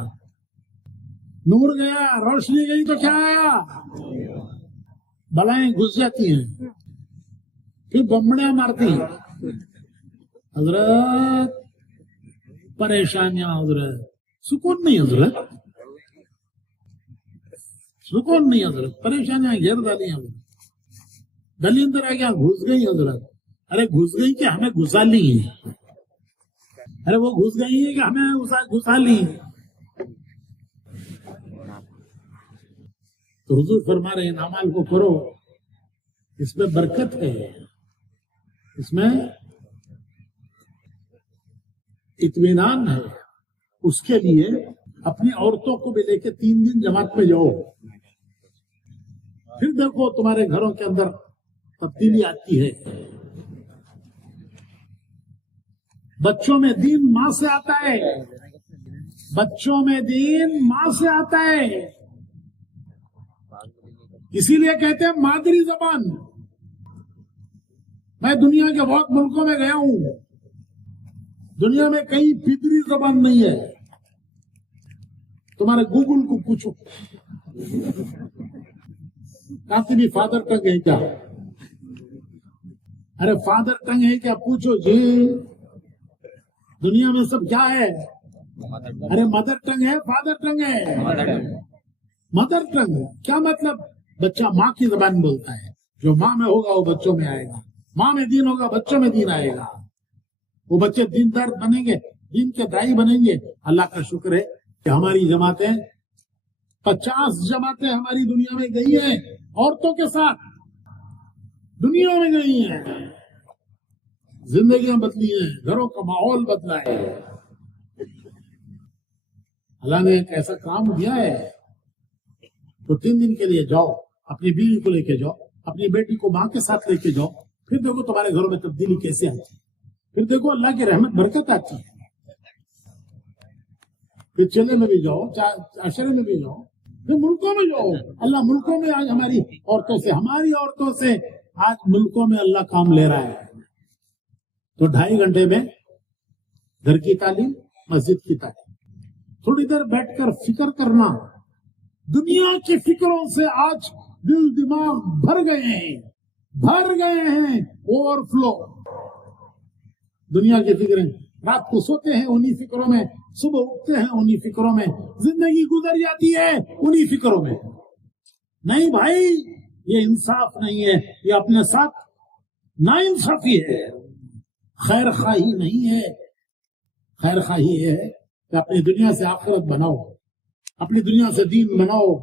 نور گیا, روشنی گئی تو کیا آیا؟ بلائیں گھس جاتی ہیں, پھر بمبڑیاں مارتی ہیں. حضرت پریشانیاں, حضرت سکون نہیں. حضرت سکون نہیں حضرت, پریشانیاں گھیر ڈالی حضرت, گلی اندر آ گیا گھس گئی حضرت. ارے گھس گئی کہ ہمیں گھسا لی ہے, ارے وہ گھس گئی ہے کہ ہمیں گھسا لی ہے. تو حضور فرما رہے ہیں ان اعمال کو کرو, اس میں برکت ہے, اس میں اطمینان ہے. اس کے لیے اپنی عورتوں کو بھی لے کے 3 دن جماعت میں جاؤ, پھر دیکھو تمہارے گھروں کے اندر تبدیلی آتی ہے. بچوں میں دین ماں سے آتا ہے, بچوں میں دین ماں سے آتا ہے. اسی لیے کہتے ہیں مادری زبان. میں دنیا کے بہت ملکوں میں گیا ہوں, دنیا میں کہیں پدری زبان نہیں ہے. تمہارے گوگل کو پوچھو کافی فادر ٹنگ ہے کیا, ارے فادر ٹنگ ہے کیا پوچھو جی. دنیا میں سب کیا ہے, ارے مدر ٹنگ ہے, فادر ٹنگ ہے. مدر ٹنگ کیا مطلب؟ بچہ ماں کی زبان بولتا ہے, جو ماں میں ہوگا وہ بچوں میں آئے گا, ماں میں دین ہوگا بچوں میں دین آئے گا. وہ بچے دیندار بنیں گے, دین کے دائی بنیں گے. اللہ کا شکر ہے کہ ہماری جماعتیں 50 جماعتیں ہماری دنیا میں گئی ہیں, عورتوں کے ساتھ دنیا میں گئی ہیں. زندگیاں بدلی ہیں, گھروں کا ماحول بدلا ہے. اللہ نے ایک ایسا کام دیا ہے. تو 3 دن کے لیے جاؤ, اپنی بیوی کو لے کے جاؤ, اپنی بیٹی کو ماں کے ساتھ لے کے جاؤ, پھر دیکھو تمہارے گھروں میں تبدیلی کیسے آتی ہے. پھر دیکھو اللہ کی رحمت برکت آتی ہے. پھر چلے میں بھی جاؤ, عشرے میں بھی جاؤ, پھر ملکوں میں جاؤ. اللہ ملکوں میں آج ہماری عورتوں سے آج ملکوں میں اللہ کام لے رہا ہے. تو 2.5 گھنٹے میں گھر کی تعلیم, مسجد کی تعلیم, تھوڑی دیر بیٹھ کر فکر کرنا. دنیا کی فکروں سے آج دل دماغ بھر گئے ہیں, اوور فلو. دنیا کی فکریں, رات کو سوتے ہیں انہی فکروں میں, صبح اٹھتے ہیں انہی فکروں میں, زندگی گزر جاتی ہے انہی فکروں میں. نہیں بھائی, یہ انصاف نہیں ہے, یہ اپنے ساتھ ناانصافی ہے, خیر خواہی نہیں ہے. خیر خواہی یہ ہے کہ اپنی دنیا سے آخرت بناؤ, اپنی دنیا سے دین بناؤ.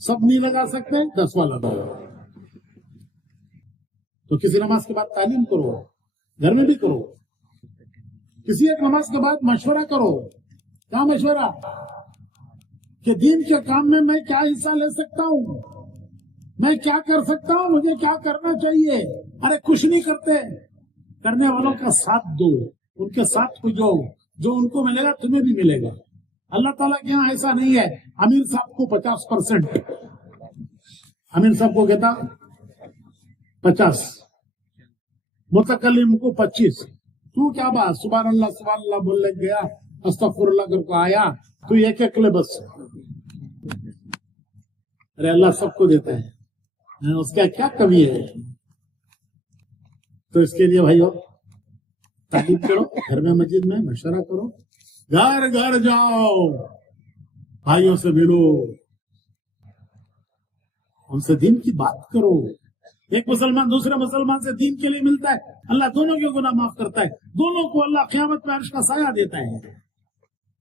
سب نہیں لگا سکتے, 10 والا لگاؤ. تو کسی نماز کے بعد تعلیم کرو, گھر میں بھی کرو. کسی ایک نماز کے بعد مشورہ کرو. کیا مشورہ؟ کہ دین کے کام میں کیا حصہ لے سکتا ہوں, میں کیا کر سکتا ہوں, مجھے کیا کرنا چاہیے. ارے کچھ نہیں کرتے, کرنے والوں کا ساتھ دو, ان کے ساتھ کو جاؤ. جو ان کو ملے گا تمہیں بھی ملے گا. اللہ تعالیٰ کے یہاں ایسا نہیں ہے. امیر صاحب کو 50%, امیر صاحب کو کہتا 50, متکلم کو 25. تو کیا بات, سبحان اللہ بولنے گیا, استغفر اللہ کر کو آیا, تو ایک لے بس. ارے اللہ سب کو دیتا ہے, اس کا کیا کمی ہے. تو اس کے لیے بھائیو تعلیم کرو, گھر میں مسجد میں مشورہ کرو, گھر گھر جاؤ, بھائیوں سے ملو, ان سے دین کی بات کرو. ایک مسلمان دوسرے مسلمان سے دین کے لیے ملتا ہے, اللہ دونوں کے گناہ معاف کرتا ہے, دونوں کو اللہ قیامت میں عرش کا سایہ دیتا ہے.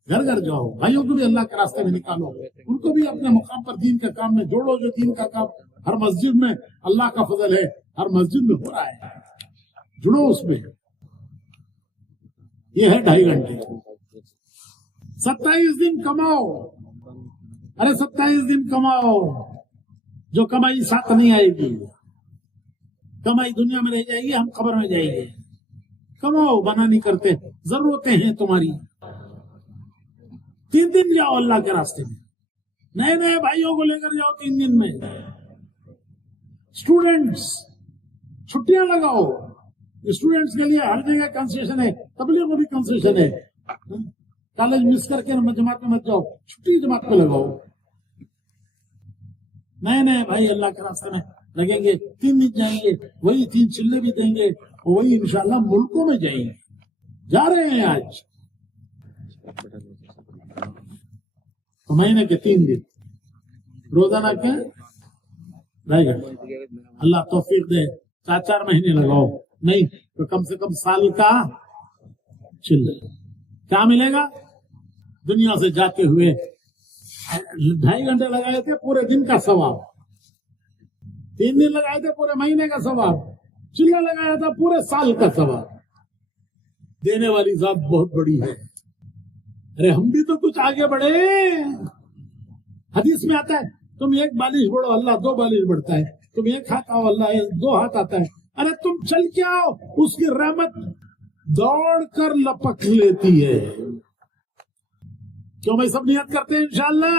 گھر گھر جاؤ, بھائیوں کو بھی اللہ کے راستے میں نکالو, ان کو بھی اپنے مقام پر دین کے کام میں جوڑو. جو دین کا کام ہر مسجد میں, اللہ کا فضل ہے, ہر مسجد میں ہو رہا ہے, جڑو اس میں. یہ ہے 2.5 گھنٹے. 27 دن کماؤ. ارے 27 دن کماؤ. جو کمائی ساتھ نہیں آئے گی, کمائی دنیا میں رہ جائے گی, ہم قبر میں جائیں گے. کماؤ, منع نہیں کرتے, ضرورتیں ہیں تمہاری. 3 دن جاؤ اللہ کے راستے میں, نئے بھائیوں کو لے کر جاؤ. 3 دن میں اسٹوڈنٹس چھٹیاں لگاؤ. اسٹوڈنٹس کے لیے ہر جگہ کنسیشن ہے, تبلیغ میں بھی کنسیشن ہے. کالج مس کر کے جماعت میں مت جاؤ, چھٹی جماعت کو لگاؤ. نئے بھائی اللہ کے راستے میں لگیں گے, 3 دن جائیں گے, وہی 3 چلے بھی دیں گے, وہی انشاءاللہ ملکوں میں جائیں گے. جا رہے ہیں آج تو مہینے کے 3 دن روزانہ کیا 2.5 گھنٹے. اللہ توفیق دے 4 مہینے لگاؤ, نہیں تو کم سے کم سال کا چل. کیا ملے گا؟ دنیا سے جاتے ہوئے 2.5 گھنٹے لگائے تھے پورے دن کا ثواب, 3 دن لگائے تھے پورے مہینے کا ثواب, چلا لگایا تھا پورے سال کا ثواب. دینے والی ذات بہت بڑی ہے. ارے ہم بھی تو کچھ آگے بڑھے. حدیث میں آتا ہے تم 1 بالش بڑھو اللہ 2 بالش بڑھتا ہے, تم 1 ہاتھ آؤ اللہ 2 ہاتھ آتا ہے. ارے تم چل کے آؤ, اس کی رحمت دوڑ کر لپک لیتی ہے. کیوں بھائی سب نیت کرتے ہیں انشاءاللہ.